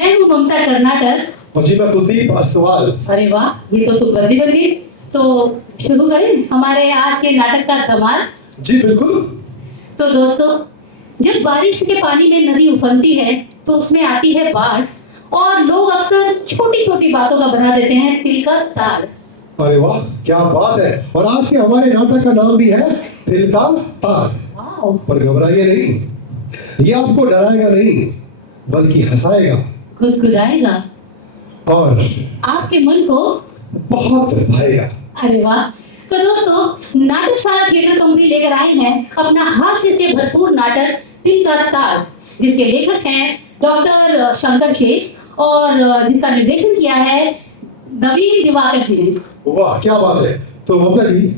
मैं हूँ ममता कर्नाटक। और जी मैं कुलदीप अस्वाल। अरे वाह, ये तो तुकबंदी बन गई। तो शुरू करें हमारे आज के नाटक का धमाल। जी बिल्कुल। तो दोस्तों, जब बारिश के पानी में नदी उफनती है तो उसमें आती है बाढ़, और लोग अक्सर छोटी छोटी बातों का बना देते हैं तिल का ताड़। अरे वाह क्या बात है। और आज के हमारे नाटक का नाम भी है तिल का ताड़। वाओ, पर घबराइए नहीं, ये आपको डराएगा नहीं बल्कि हंसाएगा गुदगुदाएगा और आपके मन को। बहुत भाएगा। अरे वाह। तो दोस्तों, नाटकशाला थिएटर कंपनी लेकर आए हैं अपना हास्य से भरपूर नाटक तिल का ताड़, जिसके लेखक हैं डॉक्टर शंकर शेष और जिसका निर्देशन किया है नवीन दिवाकर जी ने। वाह क्या बात है। तो ममता जी,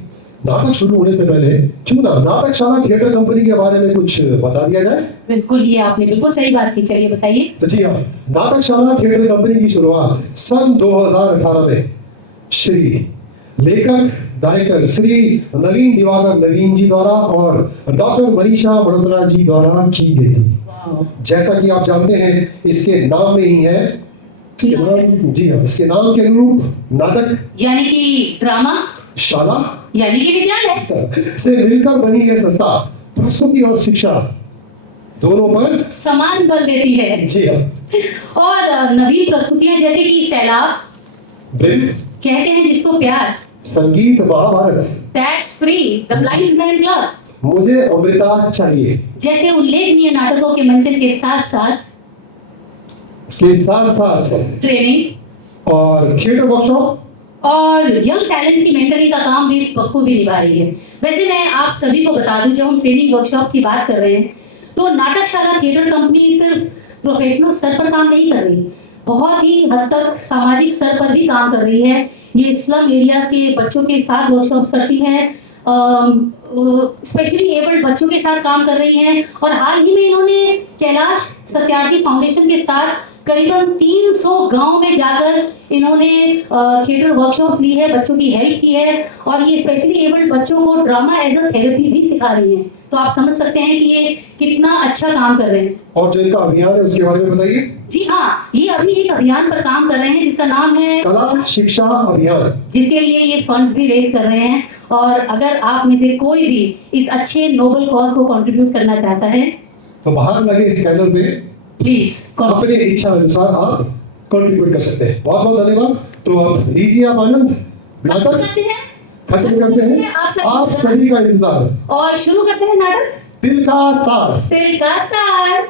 नाटक शुरू होने से पहले क्यों ना नाटकशाला थिएटर कंपनी के बारे में कुछ बता दिया जाए। बिल्कुल, ये आपने बिल्कुल सही बात की, चलिए बताइए। तो जी हाँ, नाटकशाला थिएटर कंपनी की शुरुआत सन 2018 में श्री लेखक डायरेक्टर श्री नवीन दिवाकर नवीन जी द्वारा और डॉक्टर मनीषा बड़ोत्रा जी द्वारा की गई थी। जैसा कि आप जानते हैं, इसके नाम में ही है, इसके नाम, जी हाँ, इसके नाम के अनुरूप नाटक यानी कि ड्रामा, शाला यानी कि विद्यालय से मिलकर बनी है संस्था प्रस्तुति और शिक्षा दोनों पर समान बल देती है। जी हाँ। और नवीन प्रस्तुतियां जैसे कि सैलाब, बिल, कहते हैं जिसको प्यार, संगीत Mahabharata, that's free, the blind man club मुझे अमृता चाहिए, जैसे उल्लेखनीय नाटकों के मंचन के साथ साथ इसके साथ साथ ट्रेनिंग और थिएटर वर्कशॉप और यंग टैलेंट की मेंटरिंग का काम भी बखूबी निभा रही है। वैसे मैं आप सभी को बता दूं, जब हम ट्रेनिंग वर्कशॉप की बात कर रहे हैं तो नाटकशाला थिएटर कंपनी सिर्फ प्रोफेशनल स्तर पर काम नहीं कर रही, बहुत ही हद तक सामाजिक स्तर पर भी काम कर रही है। ये स्लम एरियाज के बच्चों के साथ वर्कशॉप करती हैं, स्पेशली एबल्ड बच्चों के साथ काम कर रही हैं, और हाल ही में इन्होंने कैलाश सत्यार्थी फाउंडेशन के साथ करीबन 300 गांव में जाकर इन्होंने थिएटर वर्कशॉप ली है, बच्चों की हेल्प की है, और ये स्पेशली एबल्ड बच्चों को ड्रामा एज अ थेरेपी भी सिखा रही हैं। तो आप समझ सकते हैं कि ये कितना अच्छा काम कर रहे हैं। और जो इनका अभियान है उसके बारे में बताइए। जी हाँ, ये अभी एक अभियान पर काम कर रहे हैं जिसका नाम है कला शिक्षा अभियान, जिसके लिए ये फंड्स भी रेज कर रहे हैं। और अगर आप में से कोई भी इस अच्छे नोबल कॉज को कंट्रीब्यूट करना चाहता है तो बाहर लगे इस चैनल पे प्लीज अपने इच्छा अनुसार आप कंट्रीब्यूट कर सकते हैं। बहुत बहुत धन्यवाद। तो अब लीजिए आप आनंद, नाटक करते हैं खत्म करते हैं, आप सभी का इंतजार और शुरू करते हैं नाटक तिल का ताड़। तिल का ताड़।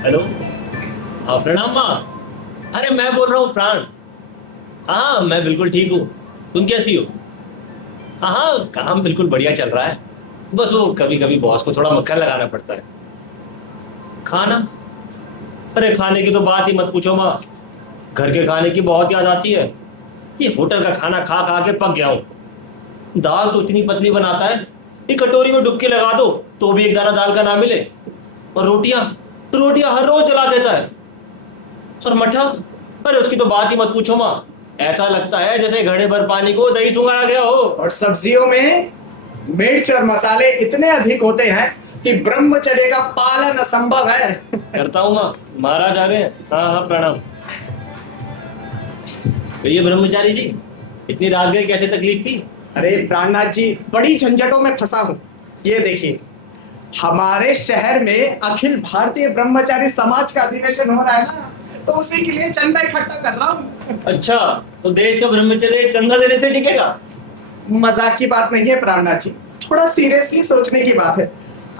हेलो, हाँ प्रणाम माँ। अरे मैं बोल रहा हूँ प्राण। हाँ मैं बिल्कुल ठीक हूँ, तुम कैसी हो? हाँ काम बिल्कुल बढ़िया चल रहा है, बस वो कभी कभी बॉस को थोड़ा मक्खन लगाना पड़ता है। खाना, अरे खाने की तो बात ही मत पूछो माँ, घर के खाने की बहुत याद आती है। ये होटल का खाना खा खा के पक गया हूँ। दाल तो इतनी पतली बनाता है, ये कटोरी में डुबकी लगा दो तो भी एक दाना दाल का ना मिले। और रोटियां रोटियां हर रोज जला देता है। और मठा, अरे उसकी तो बात ही मत पूछो माँ, ऐसा लगता है जैसे घड़े भर पानी को दही सुंघाया गया हो। और सब्जियों में मिर्च और मसाले इतने अधिक होते हैं कि ब्रह्मचर्य का पालन असंभव है। करता हूँ माँ, महाराज आ गए। हाँ हाँ प्रणाम। तो ये ब्रह्मचारी जी इतनी रात गए, कैसे तकलीफ थी? अरे प्राणनाथ जी, बड़ी झंझटों में फंसा हूँ। ये देखिए, हमारे शहर में अखिल भारतीय ब्रह्मचारी समाज का अधिवेशन हो रहा है ना, तो उसी के लिए चंदा इकट्ठा कर रहा हूँ। अच्छा, तो देश का ब्रह्मचर्य चंदा देने से टिकेगा? मजाक की बात नहीं है प्राणनाथ जी, थोड़ा सीरियसली सोचने की बात है।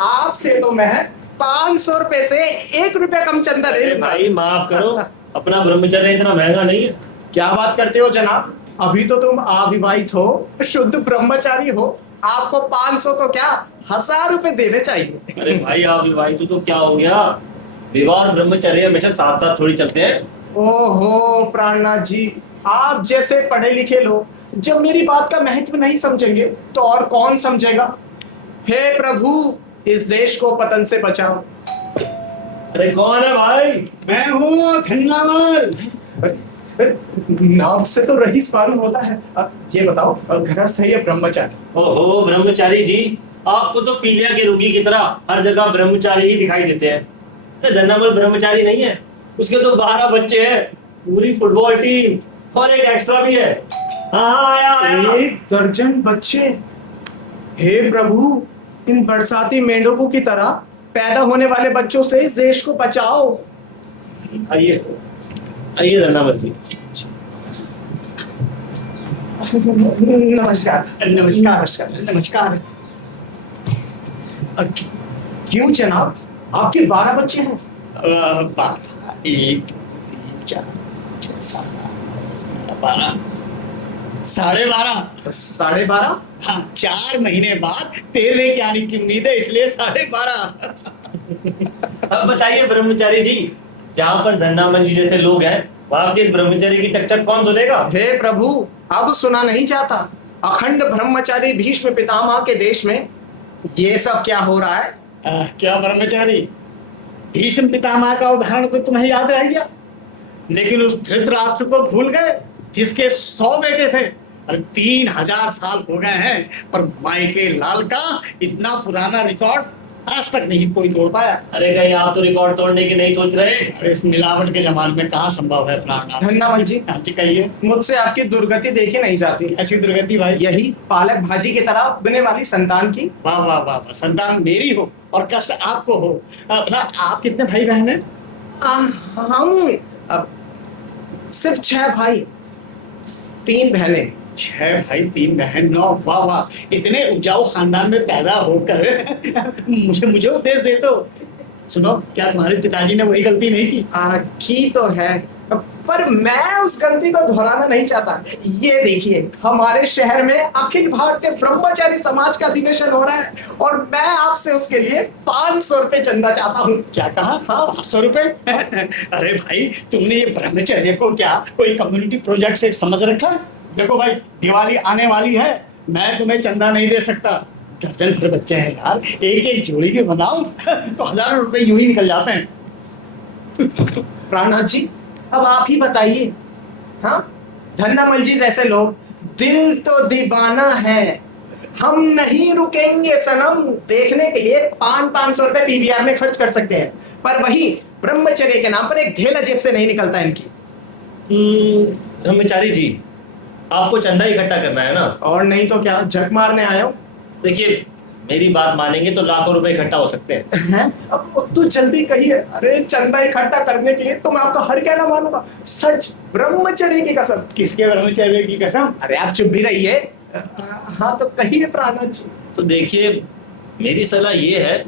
आपसे तो मैं 500 रुपए से 1 रुपया कम चंदा ले अरे लूंगा। भाई माफ करो, अपना ब्रह्मचर्य इतना महंगा नहीं है। क्या बात करते हो जनाब, अभी तो तुम अविवाहित हो, शुद्ध ब्रह्मचारी हो, आपको 500 तो क्या 1000 रुपए देने चाहिए। अरे भाई आप विवाहित हो तो क्या हो गया, विवाह और ब्रह्मचर्य हमेशा साथ साथ थोड़ी चलते हैं। ओहो प्राणनाथ जी, आप जैसे पढ़े लिखे लोग जब मेरी बात का महत्व नहीं समझेंगे तो और कौन समझेगा। हे प्रभु, इस देश को पतन से बचाओ। अरे कौन है भाई? मैं हूँ धन्नावल। नाम से तो रईस मालूम होता है। अब ये बताओ, घर सही है ब्रह्मचारी? ओहो ब्रह्मचारी जी, आपको तो पीलिया के रोगी की तरह हर जगह ब्रह्मचारी ही दिखाई देते हैं। अरे धन्नावल ब्रह्मचारी नहीं है, उसके तो 12 बच्चे हैं, पूरी फुटबॉल टीम और एक एक्स्ट्रा भी है। हाँ आया आया। 1 दर्जन बच्चे। हे प्रभु, इन बरसाती मेंढकों की तरह पैदा होने वाले बच्चों से इस देश को बचाओ। आइए आइए धन्नावल जी। नमस्कार नमस्कार नमस्कार नमस्कार। क्यों जनाब, आपके 12 बच्चे हैं? 12, 1, 2, 3, 4, 5, 6, 7, 8, 12, 12.5। 12.5? हाँ, 4 महीने बाद 13वें के आने की उम्मीद है, इसलिए 12.5। अब बताइए ब्रह्मचारी जी, जहाँ पर धन्नावल जी जैसे लोग हैं वहां के ब्रह्मचारी की चकचक कौन सुनेगा? हे प्रभु, अब सुना नहीं जाता। अखंड ब्रह्मचारी भीष्म पितामह के देश में ये सब क्या हो रहा है? क्या ब्रह्मचारी, भीष्म पितामह का उदाहरण तो तुम्हें याद रह गया, लेकिन उस धृतराष्ट्र को भूल गए जिसके 100 बेटे थे। अरे 3000 साल हो गए हैं, पर मायके लाल का इतना पुराना रिकॉर्ड आज तक नहीं कोई तोड़ पाया। अरे कहीं आप तो रिकॉर्ड तोड़ने की नहीं सोच रहे? अरे इस मिलावट के जमाने में कहाँ संभव है प्राणनाथ। धन्नावल जी, हाँ जी कहिए। मुझसे आपकी दुर्गति देखी नहीं जाती। ऐसी दुर्गति भाई? यही पालक भाजी की तरह उगने वाली संतान की। वाह वाह वाह वाह, संतान मेरी हो और कष्ट आपको हो। भला आप कितने भाई बहन हैं? हम अब सिर्फ 6 भाई 3 बहनें। 6 भाई 3 बहन, 9। वाह वाह, इतने उपजाऊ खानदान में पैदा होकर मुझे उपदेश दे तो। सुनो, क्या तुम्हारे पिताजी ने वही गलती नहीं की? की तो है, पर मैं उस गलती को दोहराना नहीं चाहता। ये देखिए, हमारे शहर में अखिल भारतीय ब्रह्मचारी समाज का अधिवेशन हो रहा है और मैं आपसे उसके लिए 500 रुपए चंदा चाहता हूँ। क्या कहा? हाँ 500 रुपए? अरे भाई, तुमने ये ब्रह्मचर्य को क्या कोई कम्युनिटी प्रोजेक्ट से समझ रखा है? देखो भाई, दिवाली आने वाली है, मैं तुम्हें चंदा नहीं दे सकता। दर्जन भर बच्चे हैं यार, एक एक जोड़ी के बनाओ तो हजारों रुपए यूं ही निकल जाते हैं। प्राणनाथ जी, अब आप ही बताइए। हाँ, धन्नामल जी जैसे लोग, दिल तो दीवाना है, हम नहीं रुकेंगे सनम देखने के लिए 500 रुपए पीवीआर में खर्च कर सकते हैं, पर वही ब्रह्मचर्य के नाम पर एक ढेला जेब से नहीं निकलता इनकी। ब्रह्मचारी जी, आपको चंदा इकट्ठा करना है ना? और नहीं तो क्या, झक मारने आया हूँ। देखिए, मेरी बात मानेंगे तो लाखों रुपए इकट्ठा हो सकते हैं। अब तो जल्दी कहिए। अरे चंदा इकट्ठा करने के लिए तो मैं आपका हर कहना मानूंगा, सच कि की कसम। किसके ब्रह्मचर्य की कसम? अरे आप चुप भी रहिए। हाँ तो कहिए प्राणनाथ जी। तो देखिए, मेरी सलाह ये है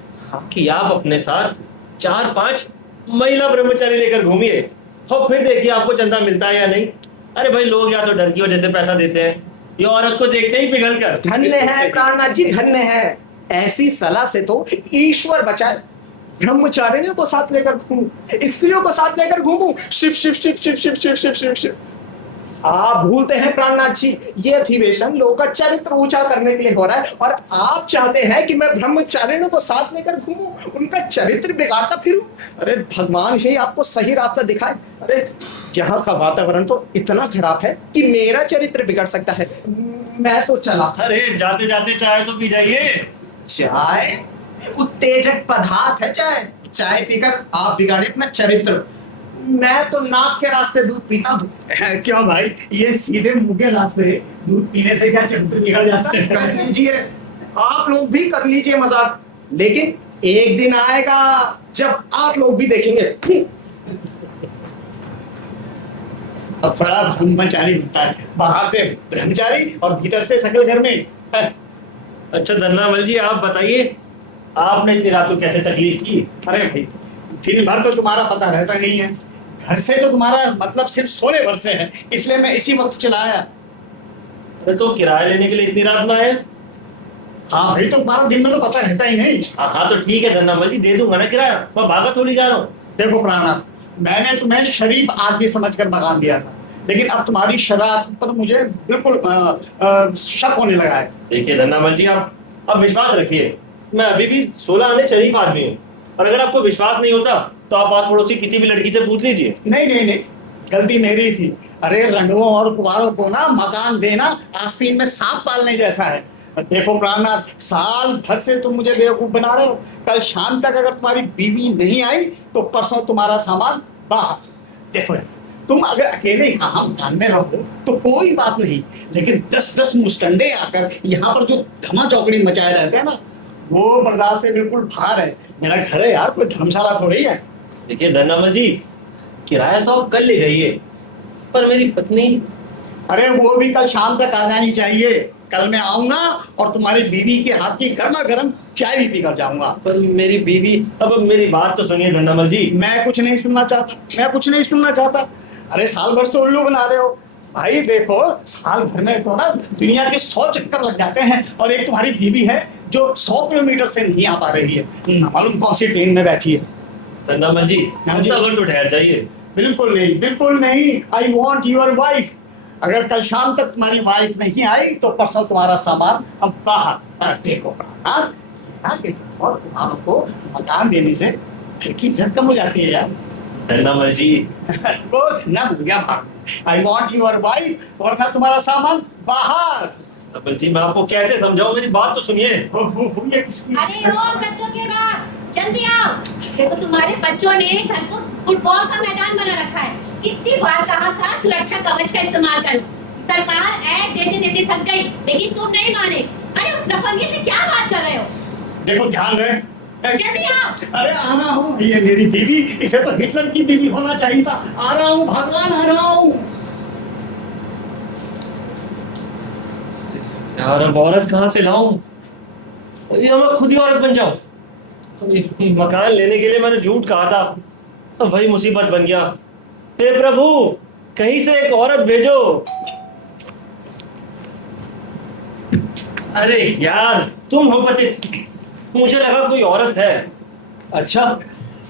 कि आप अपने साथ 4-5 महिला ब्रह्मचारी लेकर घूमिए और फिर देखिए आपको चंदा मिलता है या नहीं। अरे भाई, लोग या तो डर की वजह से पैसा देते हैं या औरत को देखते ही पिघल कर। धन्य है प्राणनाथ जी, धन्य है। ऐसी सलाह से तो ईश्वर बचाए। ब्रह्मचारिणियों को साथ लेकर घूमूं, स्त्रियों को साथ लेकर घूमूं, शिव शिव शिव शिव शिव शिव शिव शिव शिव। आप भूलते हैं प्राणनाथ जी, ये अधिवेशन लोगों का चरित्र ऊंचा करने के लिए हो रहा है और आप चाहते हैं कि मैं ब्रह्मचारिणियों को साथ लेकर घूमूं, उनका चरित्र बिगाड़ता फिरूं। अरे भगवान ही आपको सही रास्ता दिखाए। अरे यहाँ का वातावरण तो इतना खराब है कि मेरा चरित्र बिगड़ सकता है। मैं तो चला। अरे जाते जाते चाय तो पी जाइए। चाय उत्तेजक पदार्थ है। चाय पीकर आप बिगाड़े अपना चरित्र। मैं तो नाक के रास्ते दूध पीता हूँ। क्यों भाई, ये सीधे मुंह के रास्ते दूध पीने से क्या चरित्र बिगड़ जाता है? कर लीजिए, आप लोग भी कर लीजिए मजाक, लेकिन एक दिन आएगा जब आप लोग भी देखेंगे। अब बड़ा ब्रह्मचारी दिखता है, बाहर से ब्रह्मचारी और भीतर से सकल घर में है। अच्छा धन्नामल जी, आप बताइए आपने इतनी रात को कैसे तकलीफ की? अरे भाई, दिन भर तो तुम्हारा पता रहता नहीं है, घर से तो तुम्हारा मतलब सिर्फ सोने भर से है, इसलिए मैं इसी वक्त चला आया। अरे तो किराया लेने के लिए इतनी रात में आए? हाँ भाई, तो तुम्हारा दिन में तो पता रहता ही नहीं। हाँ तो ठीक है धन्नामल जी, दे दूंगा ना किराया, मैं भागा थोड़ी जा रहा हूँ। देखो प्राणनाथ, मैंने तुम्हें शरीफ आदमी समझकर मकान दिया था, लेकिन अब तुम्हारी शरारत पर मुझे बिल्कुल शक होने लगा है। देखिए धन्नामल जी, आप विश्वास रखिए, मैं अभी भी 16 आने शरीफ आदमी हूँ, और अगर आपको विश्वास नहीं होता तो आप पास पड़ोसी किसी भी लड़की से पूछ लीजिए। नहीं नहीं नहीं, गलती मेरी थी। अरे रंडुओं और कुवारों को ना मकान देना आस्तीन में सांप पालने जैसा है। और देखो प्राणनाथ, साल भर से तुम मुझे बेवकूफ बना रहे हो। कल शाम तक अगर तुम्हारी बीवी नहीं आई तो परसों तुम्हारा सामान बाहर। देखो यार, तुम अगर अकेले यहाँ मकान में रहो तो कोई बात नहीं, लेकिन 10-10 मुस्टंडे आकर यहाँ पर जो धमा चौकड़ी मचाए रहते हैं ना, वो बर्दाश्त से बिल्कुल बाहर है। मेरा घर है यार, कोई धर्मशाला थोड़ी है। देखिए धन्नामल जी, किराया तो आप कल ले जाइए, पर मेरी पत्नी। अरे वो भी कल शाम तक आ जानी चाहिए। कल मैं आऊंगा और तुम्हारी बीवी के हाथ की गर्मा गर्म चाय भी पी कर जाऊंगा। पर मेरी बीवी, अब मेरी बात तो सुनिए धन्नामल जी। मैं कुछ नहीं सुनना चाहता, मैं कुछ नहीं सुनना चाहता। अरे साल भर से उल्लू बना रहे हो भाई। देखो, साल भर में तो ना दुनिया के 100 चक्कर लग जाते हैं, और एक तुम्हारी बीवी है जो 100 किलोमीटर से नहीं आ पा रही है। मालूम कौन सी ट्रेन में बैठी है। धन्नामल जी, हाँ जी। हफ्ता भर तो ठहर जाइए। बिल्कुल नहीं, बिल्कुल नहीं। I want your wife. अगर कल शाम तक तुम्हारी वाइफ नहीं आई तो परसों तुम्हारा सामान हम बाहर। देखो और तुम्हारों को मकान देने से घर की इज्जत कम हो जाती है यार। धन्नामल जी, वो धन्ना मिल गया भाग। आई वॉन्ट यूर वाइफ, वरना तुम्हारा सामान बाहर। धन्नामल जी, मैं आपको कैसे समझाऊं, मेरी बात तो सुनिए। ये किसकी? अरे ओ बच्चों के बाप, जल्दी आओ। देखो तुम्हारे बच्चों ने घर को फुटबॉल का मैदान बना रखा है। कितनी बार कहा था सुरक्षा कवच का इस्तेमाल करो। सरकार ऐड देते देते थक गई, लेकिन तुम नहीं माने। अरे उस लफंगे से क्या बात कर रहे हो? देखो ध्यान रहे। जल्दी आओ। अरे आ रहा हूँ, ये मेरी बीवी, इसे तो हिटलर की बीवी होना चाहिए था। आ रहा हूँ भगवान, आ रहा हूँ। यार अब औरत कहाँ से लाऊं, या मैं खुद ही औरत बन जाऊं। मकान लेने के लिए मैंने झूठ कहा था, अब वही मुसीबत बन गया। हे प्रभु, कहीं से एक औरत भेजो। अरे यार, तुम हो पतित, मुझे लगा कोई औरत है। अच्छा,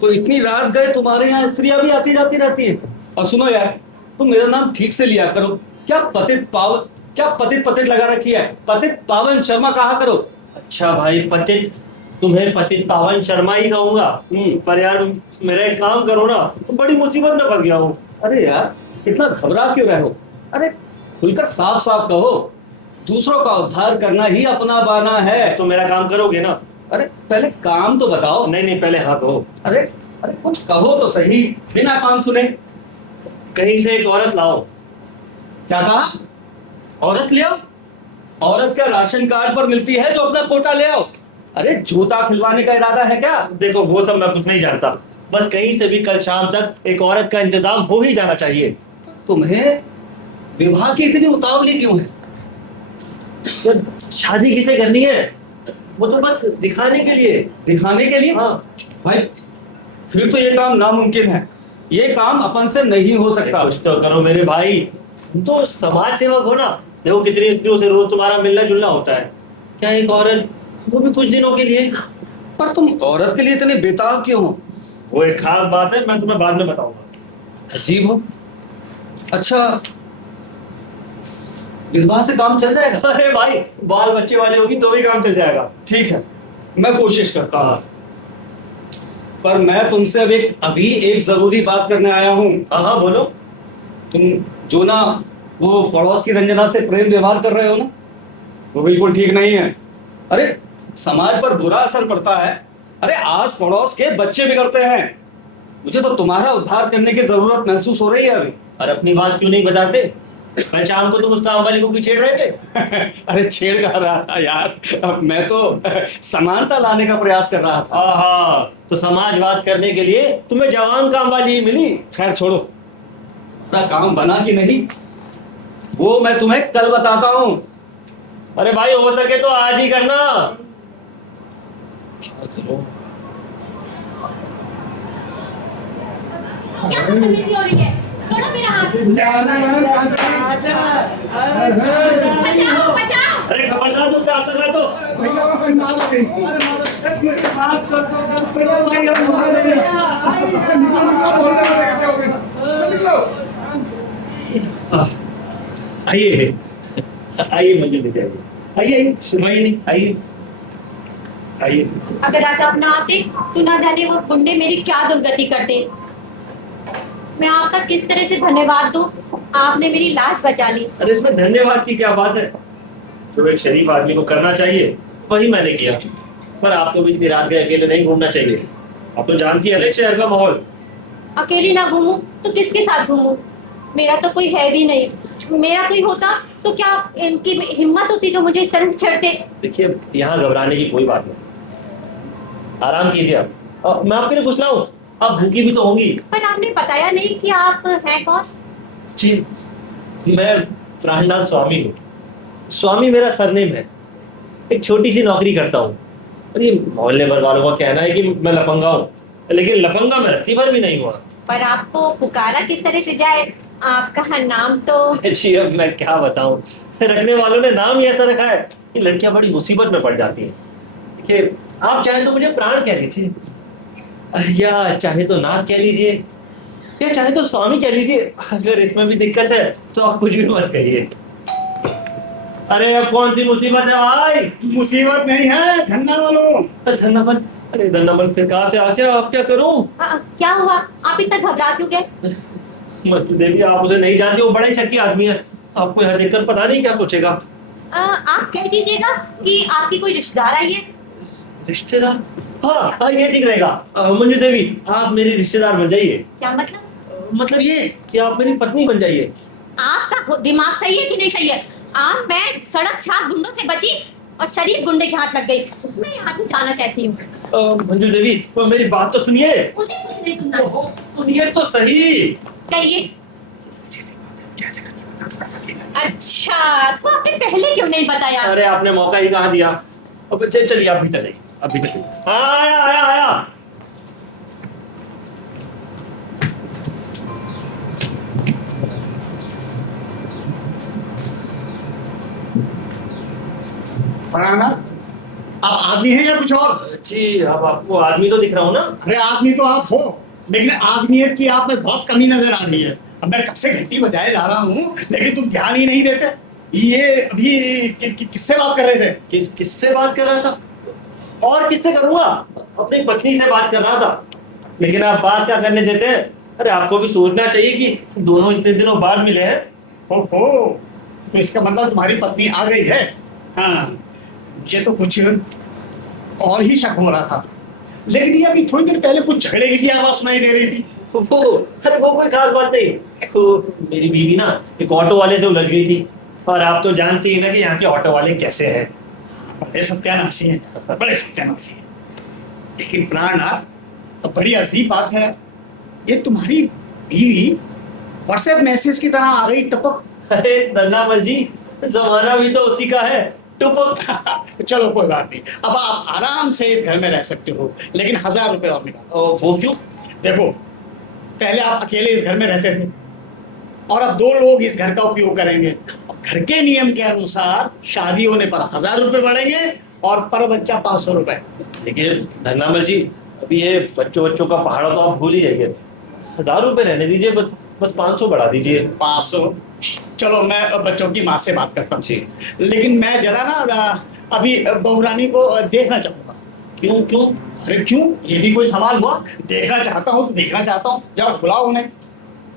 तो इतनी रात गए तुम्हारे यहाँ स्त्रियां भी आती जाती रहती है। और सुनो यार, तुम मेरा नाम ठीक से लिया करो। क्या पतित पतित लगा रखी है? पतित पावन शर्मा कहा करो। अच्छा भाई पतित, तुम्हें पतित पावन शर्मा ही कहूंगा। पर यार मेरा एक काम करो ना, बड़ी मुसीबत में फंस गया हूँ। अरे यार, इतना घबरा क्यों रहे हो? अरे खुलकर साफ साफ कहो, दूसरों का उद्धार करना ही अपना बाना है। तो मेरा काम करोगे ना? अरे पहले काम तो बताओ। नहीं, पहले हाथ धो। अरे अरे कुछ कहो तो सही, बिना काम सुने। कहीं से एक औरत लाओ। क्या कहा? औरत ले आओ? औरत क्या राशन कार्ड पर मिलती है जो अपना कोटा ले आओ? अरे जूता खिलवाने का इरादा है क्या? देखो वो सब मैं कुछ नहीं जानता, बस कहीं से भी कल शाम तक एक औरत का इंतजाम हो ही जाना चाहिए। तुम्हें विवाह की इतनी उतावली क्यों है? तो शादी किसे करनी है? वो तो बस दिखाने के लिए। दिखाने के लिए? हाँ भाई फिर तो ये काम नामुमकिन है। ये काम अपन से नहीं हो सकता। कुछ तो करो मेरे भाई, तुम तो समाज सेवक हो ना। देखो कितनी स्त्रियों से रोज तुम्हारा मिलना जुलना होता है, क्या एक औरत, वो भी कुछ दिनों के लिए? पर तुम औरत के लिए इतने बेताब क्यों हो? वो एक खास बात है, मैं तुम्हें बाद में बताऊंगा। अजीब हो। अच्छा, विधवा से काम चल जाएगा? अरे भाई, बाल बच्चे वाली होगी तो भी काम चल जाएगा। ठीक है, मैं कोशिश करता हूँ। पर मैं तुमसे अभी एक जरूरी बात करने आया हूँ। हाँ बोलो। तुम जो ना वो पड़ोस की रंजना से प्रेम व्यवहार कर रहे हो ना, वो बिल्कुल ठीक नहीं है। अरे समाज पर बुरा असर पड़ता है। अरे आस पड़ोस के बच्चे बिगड़ते हैं। मुझे तो तुम्हारा उद्धार करने की जरूरत महसूस हो रही है अभी। और अपनी बात क्यों नहीं बताते? कल शाम को तुम उस काम वाली को क्यों छेड़ रहे थे? अरे छेड़ कर रहा था यार, अब मैं तो समानता लाने का प्रयास कर रहा था। तो समाजवाद करने के लिए तुम्हें जवान काम वाली ही मिली। खैर छोड़ो, अपना काम बना कि नहीं वो मैं तुम्हें कल बताता हूँ। अरे भाई हो सके तो आज ही करना। क्या करूं? क्या बदतमीजी हो रही है? छोड़ो मेरा हाथ। बचाओ बचाओ। अरे खबरदार तो क्या कर रहा तो। आइए आइए मंजिल लेके आइए। आइए आइए सुनवाइए नहीं, आइए आइए। अगर आज आप ना आते तो ना जाने वो गुंडे मेरी क्या दुर्गति करते। मैं आपका किस तरह से धन्यवाद दूं? आपने मेरी लाश बचा ली। अरे इसमें धन्यवाद की क्या बात है? जो एक शरीफ आदमी को करना चाहिए वही मैंने किया। पर आपको भी इतनी रात गए अकेले नहीं घूमना चाहिए। आप तो जानती है ना शहर का माहौल। अकेली ना घूमूं तो किसके साथ घूमूं? मेरा तो कोई है भी नहीं। मेरा कोई होता तो क्या इनकी हिम्मत होती जो मुझे इस तरह से छेड़ते। देखिए यहाँ घबराने की कोई बात नहीं, आराम कीजिए आप। मैं आपके लिए कुछ लाऊं? आप भूखी भी तो होंगी। पर आपने बताया नहीं कि आप हैं कौन। जी मैं प्राणदास स्वामी हूँ। स्वामी मेरा सरनेम है। एक छोटी सी नौकरी करता हूँ और ये मोहल्ले भर वालों का कहना है कि मैं लफंगा हूँ, लेकिन लफंगा मैं रत्ती भर भी नहीं हुआ। पर आपको पुकारा किस तरह से जाए? आपका नाम तो जी अब मैं क्या बताऊं, रखने वालों ने नाम ही ऐसा रखा है कि लड़कियां बड़ी मुसीबत में पड़ जाती हैं। देखिए आप चाहे तो मुझे प्राण कह लीजिए, या चाहे तो नाथ कह लीजिए, या चाहे तो स्वामी कह लीजिए। अगर इसमें भी दिक्कत है तो आप कुछ भी मत कहिए। अरे अब कौन सी मुसीबत है भाई? मुसीबत नहीं है धन्ना वालों। धन्नापन? अरे धन्नापन फिर कहाँ से आ गया? आप क्या करूं? क्या हुआ? आप इतना घबरा क्यों गए? मत देवी, आप उसे नहीं जानती, वो बड़ा ही शक्की आदमी है। आपको यहाँ देखकर पता नहीं क्या सोचेगा। आप कह दीजिएगा कि आपकी कोई रिश्तेदार आई है। रिश्तेदार? हाँ हाँ ये ठीक रहेगा। मंजू देवी आप मेरी रिश्तेदार बन जाइए। क्या मतलब? मतलब ये कि आप मेरी पत्नी बन जाइए। आपका दिमाग सही है कि नहीं सही है? मैं सड़क छाप गुंडों से बची और शरीफ गुंडे के हाथ लग गई। मैं यहाँ से जाना चाहती हूँ। मंजू देवी तो मेरी बात तो सुनिए। मुझे कुछ नहीं सुनना। सुनिए तो सही। कहिए। अच्छा तो आपने पहले क्यों नहीं बताया? अरे आपने मौका ही कहाँ दिया। अब चलिए आप भीतर जाइए, आप भीतर जाइए। आया आया आया। फरहाना आप आदमी हैं या कुछ और? जी अब आपको आदमी तो दिख रहा हूँ ना। अरे आदमी तो आप हो, लेकिन आदमियत की आप में बहुत कमी नजर आ रही है। अब मैं कब से घंटी बजाए जा रहा हूँ लेकिन तुम ध्यान ही नहीं देते। ये अभी किससे बात कर रहे थे? किससे बात कर रहा था? और किससे करूंगा? अपनी पत्नी से बात कर रहा था। लेकिन आप बात क्या करने देते हैं? अरे आपको भी सोचना चाहिए कि दोनों इतने दिनों बाद मिले हैं। ओहो, तो इसका मतलब तुम्हारी पत्नी आ गई है। हाँ मुझे तो कुछ और ही शक हो रहा था, लेकिन ये अभी थोड़ी देर पहले कुछ झगड़े की सी आवाज सुनाई दे रही थी। अरे वो कोई खास बात नहीं। तो मेरी बीवी ना एक ऑटो वाले से उलझ गई थी, और आप तो जानती हैं ना कि यहाँ के ऑटो वाले कैसे हैं। बड़े सत्यानाशी हैं, बड़े सत्यानाशी हैं। लेकिन प्राणनाथ, अब बड़ी अजीब बात है, ये तुम्हारी बीवी व्हाट्सएप मैसेज की तरह आ गई टपक। अरे धन्नामल जी, जमाना भी तो उसी का है, टुपक। चलो कोई बात नहीं, अब आप आराम से इस घर में रह सकते हो, लेकिन 1000 रुपए और निकालो। वो क्यों? देखो, पहले आप अकेले इस घर में रहते थे और अब 2 लोग इस घर का उपयोग करेंगे। घर के नियम के अनुसार शादी होने पर 1000 रुपए बढ़ेंगे और पर बच्चा 500 रुपए। देखिए धन्नामल जी, अभी ये बच्चों का पहाड़ा तो आप भूल ही जाइए। 1000 रुपए रहने दीजिए, बस 500 बढ़ा दीजिए। 500? चलो मैं बच्चों की माँ से बात करता हूँ। जी। लेकिन मैं जरा ना अभी बहुरानी को देखना चाहूंगा। क्यों क्यों? अरे क्यों, ये भी कोई सवाल हुआ? देखना चाहता हूँ तो देखना चाहता हूँ, जाओ बुलाओ उन्हें।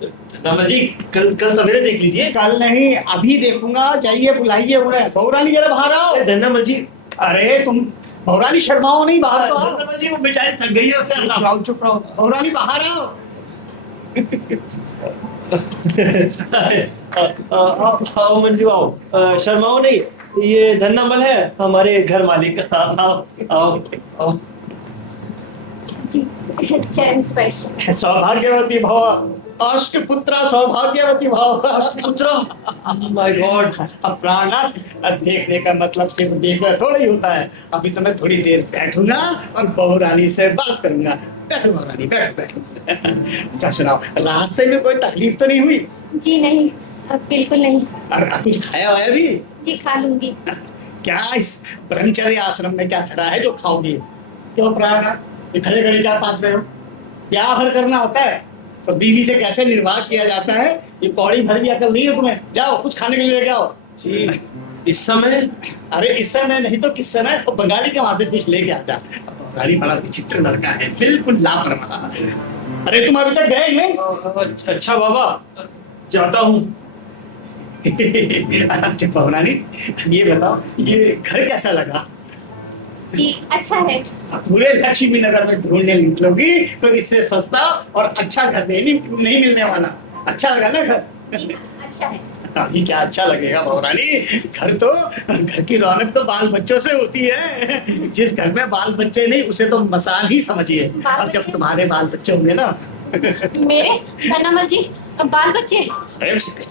धन्नामल जी कल सवेरे देख लीजिए। कल नहीं, अभी देखूंगा, जाइए बुलाइए उन्हें। बहुरानी जरा बाहर आओ। धन्नामल जी, अरे तुम बहुरानी शर्माओ नहीं, बाहर तो आओ। धन्नामल जी वो बेचारी थक गई है, उसे चुप रहो, चुप रहो। बहुरानी बाहर आओ। आओ मंजू आओ, शर्माओ नहीं, ये धन्नामल है हमारे घर मालिक। आओ आओ आओ। चरण स्पर्श। सौभाग्यवती भव। अष्टपुत्रा सौभाग्यवती भाव। पुत्र माय गॉड। अब प्राणनाथ, देखने का मतलब सिर्फ देखना थोड़ा ही होता है। अभी तो मैं थोड़ी देर बैठूंगा और बहू रानी से बात करूंगा। बैठो बहू रानी, बैठो बैठो। अच्छा सुनाओ, रास्ते में कोई तकलीफ तो नहीं हुई? जी नहीं, बिल्कुल नहीं। और कुछ खाया हुआ भी? जी खा लूंगी। क्या इस ब्रह्मचर्य आश्रम में क्या धरा है जो खाओगे? क्यों प्राणनाथ, ये खड़े खड़े क्या ताक रहे हो? क्या भर करना होता है और बीवी से कैसे निर्वाह किया जाता है, ये पौड़ी भर भी अकल नहीं है तुम्हें। जाओ कुछ खाने के लिए लेके आओ। जी इस समय? अरे इस समय नहीं तो किस समय? तो बंगाली के वहां से कुछ लेके आता। बंगाली बड़ा विचित्र लड़का है, बिल्कुल लापरवाह। अरे तुम अभी तक गए नहीं? अच्छा बाबा, जाता हूँ। अच्छा पवनानी, ये बताओ, ये घर कैसा लगा? जी अच्छा है। पूरे लक्ष्मी नगर में ढूंढने निकलोगी तो इससे सस्ता और अच्छा घर नहीं मिलने वाला। अच्छा लगा ना घर? जी अच्छा है। अभी क्या अच्छा लगेगा भवरानी? घर की रौनक तो बाल बच्चों से होती है। जिस घर में बाल बच्चे नहीं उसे तो मसाल ही समझिए। और जब तुम्हारे बाल बच्चे होंगे ना। मेरे धनामल जी बाल बच्चे?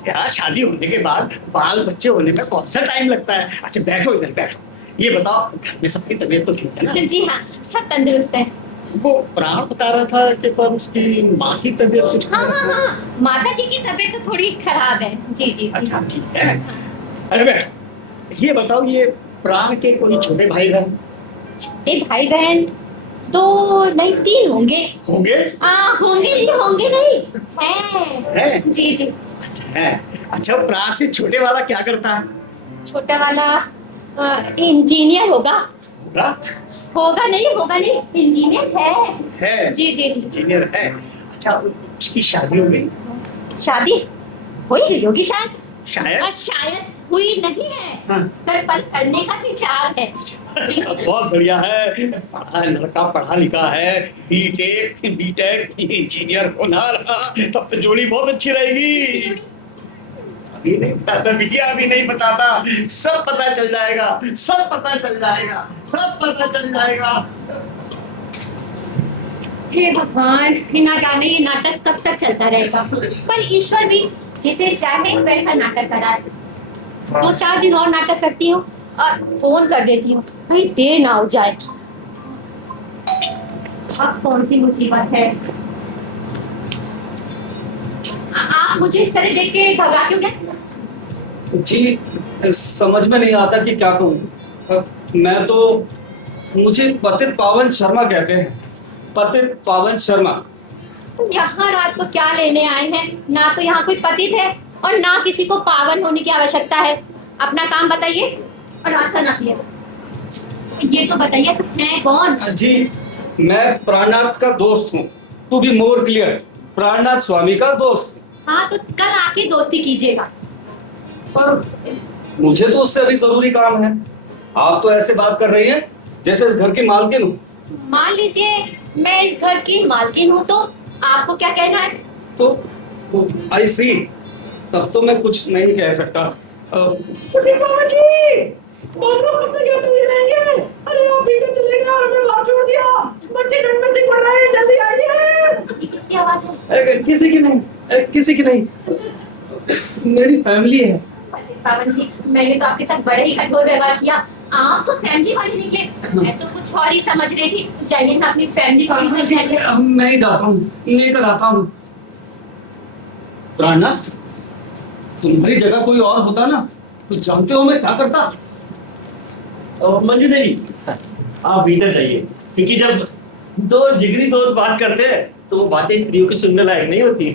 यार शादी होने के बाद बाल बच्चे होने में बहुत सा टाइम लगता है। अच्छा बैठो इधर बैठो। ये बताओ, घर में सबकी तबीयत तो ठीक है ना? जी हाँ, सब तंदुरुस्त है। वो प्राण बता रहा था कि पर उसकी माँ की तबीयत कुछ हाँ हाँ हाँ, माता जी की तबीयत तो थोड़ी खराब है। जी जी। अच्छा ठीक है। अरे बैठो, ये बताओ, ये प्राण के कोई छोटे भाई बहन? छोटे भाई बहन तो नहीं, 3 होंगे। होंगे? होंगे नहीं है? जी जी। अच्छा है। अच्छा प्राण से छोटे वाला क्या करता है? छोटा वाला इंजीनियर होगा। होगा होगा नहीं, इंजीनियर है। जी जी जी। इंजीनियर है। अच्छा उसकी शादी हो गई? शादी हुई गई होगी शायद। शायद हुई नहीं है। हाँ। पर करने का विचार है। जी। बहुत बढ़िया है। लड़का पढ़ा लिखा है, बीटेक इंजीनियर होना रहा, तब तो जोड़ी बहुत अच्छी रहेगी। अभी नहीं बताता बिटिया, अभी नहीं बताता। सब पता चल जाएगा, सब पता चल जाएगा, सब पता चल जाएगा। हे भगवान, ना जाने ये नाटक कब तक चलता रहेगा। पर ईश्वर भी जिसे चाहे वैसा नाटक कराए। 2-4 दिन और नाटक करती हूँ और फोन कर देती हूँ, कहीं देर ना हो जाए। अब कौन सी मुसीबत है? आप मुझे इस तरह देख के घबरा क्यों गए? जी समझ में नहीं आता कि क्या कहूँ। मैं तो, मुझे पतित पावन शर्मा कहते हैं, पतित पावन शर्मा। यहाँ रात को क्या लेने आए हैं? ना तो यहाँ कोई पतित है और ना किसी को पावन होने की आवश्यकता है। अपना काम बताइए और रास्ता ना पिए। ये तो बताइए है कौन? जी मैं प्राणनाथ का दोस्त हूँ, टू बी मोर क्लियर, प्राणनाथ स्वामी का दोस्त हूँ। हाँ तो कल आके दोस्ती कीजिएगा। पर मुझे तो उससे अभी जरूरी काम है। आप तो ऐसे बात कर रही हैं जैसे इस घर की मालकिन हूँ। मान लीजिए मैं इस घर की मालकिन हूँ तो आपको क्या कहना है? तो आई सी, तब तो मैं कुछ नहीं कह सकता। अरे आप भी तो चले गए और हमें बाहर छोड़ दिया। बच्चे घर में से पढ़ रहे हैं, जल्दी आइए। ये किसकी आवाज है? किसी की नहीं, किसी की नहीं, मेरी फैमिली है। पावन जी, मैंने तो आपके साथ बड़े ही कठोर व्यवहार किया। आप तो फैमिली वाले निकले। मैं तो कुछ और ही समझ रही थी। जाइए ना अपनी फैमिली को भी समझाइए। मैं ही जाता हूँ, लेकर आता हूँ। प्राणनाथ, तुम्हारी जगह कोई और होता ना तो जानते हो मैं क्या करता? मंजू देवी, आप भीतर जाइए, क्योंकि जब दो जिगरी दोस्त बात करते हैं तो वो बातें स्त्रियों की सुनने लायक नहीं होती।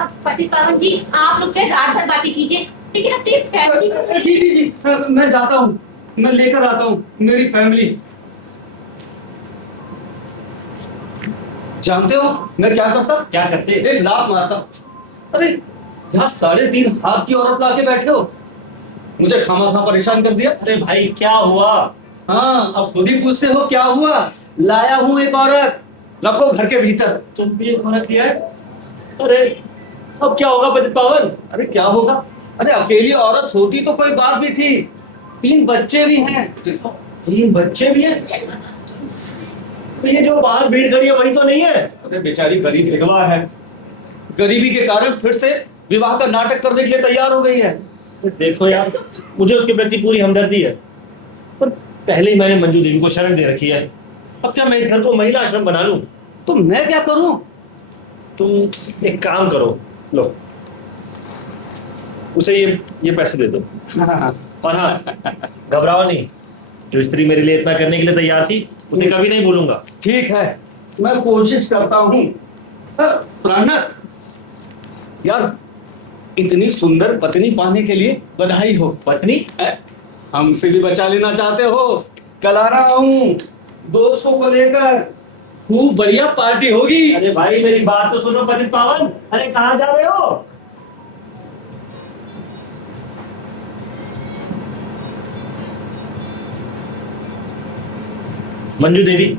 अब पति पावन जी, आप लोग चाहे रात भर बातें कीजिए, लेकिन अपनी फैमिली को। जी जी जी, मैं जाता हूँ, मैं लेकर आता हूँ मेरी फैमिली। जानते हो मैं क्या करता? क्या करते? एक लात मारता। अरे यहाँ 3.5 हाथ की औरत लाके बैठे हो, मुझे खामा परेशान कर दिया। अरे भाई क्या हुआ? हाँ अब खुद ही पूछते हो क्या हुआ? लाया हूँ एक औरत, रखो घर के भीतर। तुम भी एक औरत लिया है? अरे अब क्या होगा पतित पावन? अरे क्या होगा? अरे अकेली औरत होती तो कोई बात भी थी, 3 बच्चे भी हैं। 3 बच्चे भी हैं? तो ये जो बाहर भीड़ खड़ी है वही तो नहीं है? अरे बेचारी गरीब विधवा है, गरीबी के कारण फिर से विवाह का नाटक करने के लिए तैयार हो गई है। देखो यार, मुझे उसके प्रति पूरी हमदर्दी है, पर पहले ही मैंने मंजू देवी को शरण दे रखी है। अब क्या मैं इस घर को महिला आश्रम बना लूं? तो मैं क्या करूं? तुम एक काम करो, लो उसे ये पैसे दे दो। और हाँ, घबराओ नहीं, जो स्त्री मेरे लिए इतना करने के लिए तैयार थी उसे कभी नहीं भूलूंगा। ठीक है, मैं कोशिश करता हूँ। प्राणनाथ यार, इतनी सुंदर पत्नी पाने के लिए बधाई हो। पत्नी? हमसे भी बचा लेना चाहते हो? कल आ रहा हूँ दोस्तों को लेकर, खूब बढ़िया पार्टी होगी। अरे भाई मेरी बात तो सुनो पतित पावन, अरे कहाँ जा रहे हो? मंजू देवी,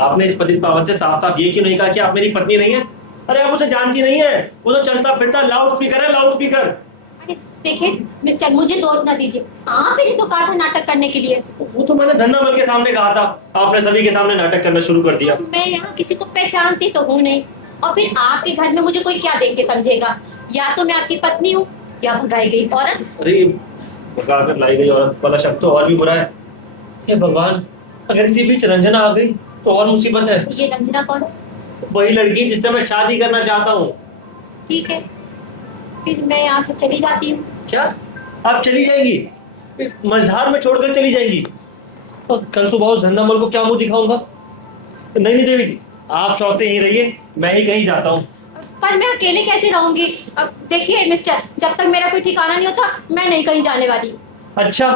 आपने इस पतित पावन से साफ साफ ये क्यों नहीं कहा कि आप मेरी पत्नी नहीं है? अरे आप उसे जानती नहीं है, वो तो चलता फिरता लाउड स्पीकर है, लाउड स्पीकर। अरे देखिए मिस्टर, मुझे दोष ना दीजिए, आपने तो कहा था नाटक करने के लिए। वो तो मैंने धन्नामल के सामने कहा था, आपने सभी के सामने नाटक करना शुरू कर दिया। मैं यहाँ किसी को पहचानती तो हूँ नहीं, और फिर आपके घर में मुझे कोई क्या देख के समझेगा? या तो मैं आपकी पत्नी हूँ या भगाई गई औरत। अरे भगा कर लाई गई औरत वाला शब्द तो और भी बुरा है। ये भगवान, अगर इसी बीच रंजना आ गई तो और मुसीबत है। ये रंजना कौन है? वही लड़की जिससे मैं शादी करना चाहता हूँ। ठीक है, फिर मैं यहाँ से चली जाती हूँ। क्या आप चली जाएंगी? मझधार में छोड़कर चली जाएंगी? और कल सुबह उस धन्नामल को क्या मुंह दिखाऊंगा? नहीं नहीं देवी जी, आप शौक से यहीं रहिए, मैं ही कहीं जाता हूँ। पर मैं अकेले कैसे रहूंगी? अब देखिए मिस्टर, जब तक मेरा कोई ठिकाना नहीं होता मैं नहीं कहीं जाने वाली। अच्छा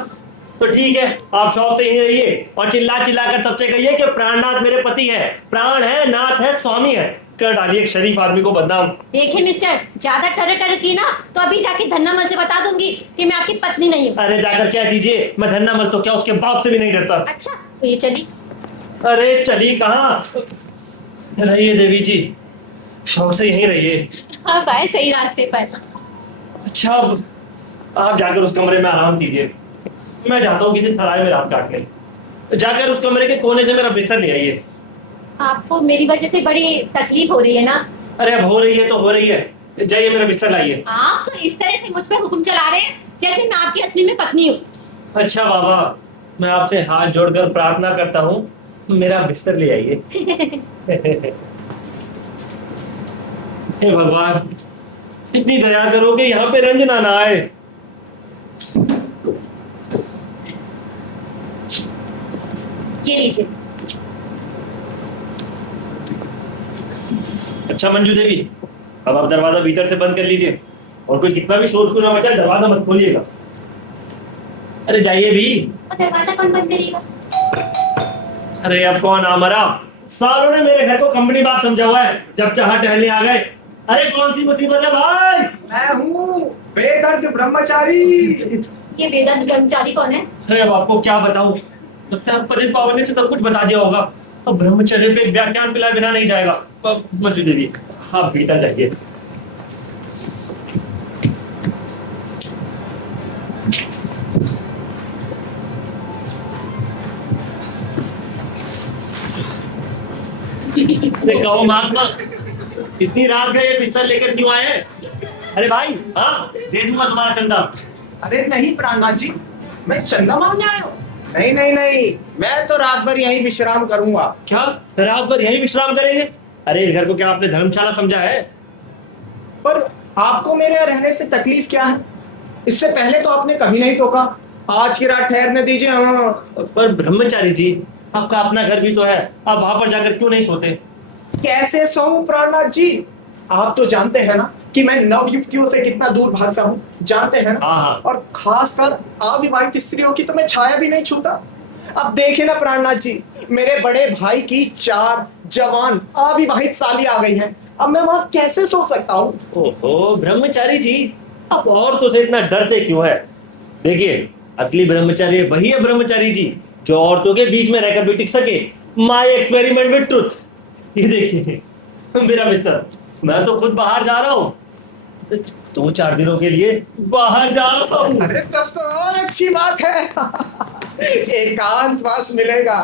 तो ठीक है, आप शौक से यहीं रहिए और चिल्ला चिल्ला कर सबसे कहिए कि प्राणनाथ मेरे पति है, प्राण है, नाथ है, स्वामी है। कर डालिए एक शरीफ आदमी को बदनाम। देखिए मिस्टर, ज्यादा टर की ना तो अभी जाके धन्नामल से बता दूंगी कि मैं आपकी पत्नी नहीं हूँ। अरे जाकर कह दीजिए, मैं धन्नामल तो क्या उसके बाप से भी नहीं डरता। अच्छा तो ये चली। अरे चली कहाँ? रहिए देवी जी, शौक से यहीं रहिए। हाँ भाई, सही रास्ते पर। अच्छा आप जाकर उस कमरे में आराम कीजिए, मैं जाता हूँ किसी सराय में रात काटने। जाकर उस कमरे के कोने से मेरा बिस्तर ले आइए। आपको मेरी वजह से बड़ी तकलीफ हो रही है ना? अरे अब हो रही है तो हो रही है, जाइए मेरा बिस्तर लाइए। आप तो इस तरह से मुझ पर हुक्म चला रहे हैं जैसे मैं आपकी असली में पत्नी हूँ। अच्छा बाबा, मैं आपसे हाथ जोड़कर प्रार्थना करता हूँ, मेरा बिस्तर ले आइए। हे भगवान, इतनी दया करो कि यहाँ पे रंजना ना आए। ये लीजिए। अच्छा मंजू देवी, अब आप दरवाजा भीतर से बंद कर लीजिए और कोई कितना भी शोर क्यों ना मचाए, दरवाजा मत खोलिएगा। अरे जाइए भी। और दरवाजा कौन बंद करेगा? अरे अब कौन आ मरा? सालों ने मेरे घर को कंपनी बात समझा हुआ है, जब चाहा टहलने आ गए। अरे कौन सी मुसीबत है भाई? मैं हूँ बेदर्द ब्रह्मचारी। ये बेदर्द ब्रह्मचारी कौन है? अरे अब आपको क्या बताऊं, लगता है पतित पावन ने सब कुछ बता दिया होगा। अब ब्रह्मचर्य पे एक व्याख्यान पिलाए बिना नहीं जाएगा। मंजू देवी आप भीतर जाइए। अरे कहो महात्मा, इतनी रात गए ये बिस्तर लेकर क्यों आए? अरे भाई, हाँ दे दूंगा तुम्हारा चंदा। अरे नहीं प्राणनाथ जी, मैं चंदा मांगने आया हूँ। नहीं नहीं नहीं, मैं तो रात भर यहीं विश्राम करूंगा। क्या रात भर यहीं विश्राम करेंगे? अरे इस घर को क्या आपने धर्मशाला समझा है? पर आपको मेरे रहने से तकलीफ क्या है? इससे पहले तो आपने कभी नहीं टोका। आज की रात ठहरने दीजिए। हाँ। पर ब्रह्मचारी जी, आपका अपना घर भी तो है, आप वहां पर जाकर क्यों नहीं सोते? कैसे सोऊं प्राणनाथ जी? आप तो जानते हैं ना कि मैं नव युवतियों से कितना दूर भागता हूँ, जानते हैं ना? हाँ। और खासकर अविवाहित स्त्रियों की तो मैं छाया भी नहीं छूता। अब देखिए ना प्राणनाथ जी, मेरे बड़े भाई की 4 जवान अविवाहित साली आ गई हैं। अब मैं वहां कैसे सो सकता हूँ? ओहो ब्रह्मचारी जी, आप औरतों से इतना डरते क्यों है? देखिए, असली ब्रह्मचारी वही है ब्रह्मचारी जी जो औरतों के बीच में रहकर भी टिक सके। My experiment with truth. ये देखिए मेरा बिस्तर, मैं तो खुद बाहर जा रहा हूँ, 2-4 दिनों के लिए बाहर जा रहा हूँ। अरे तब तो और अच्छी बात है। एकांतवास मिलेगा।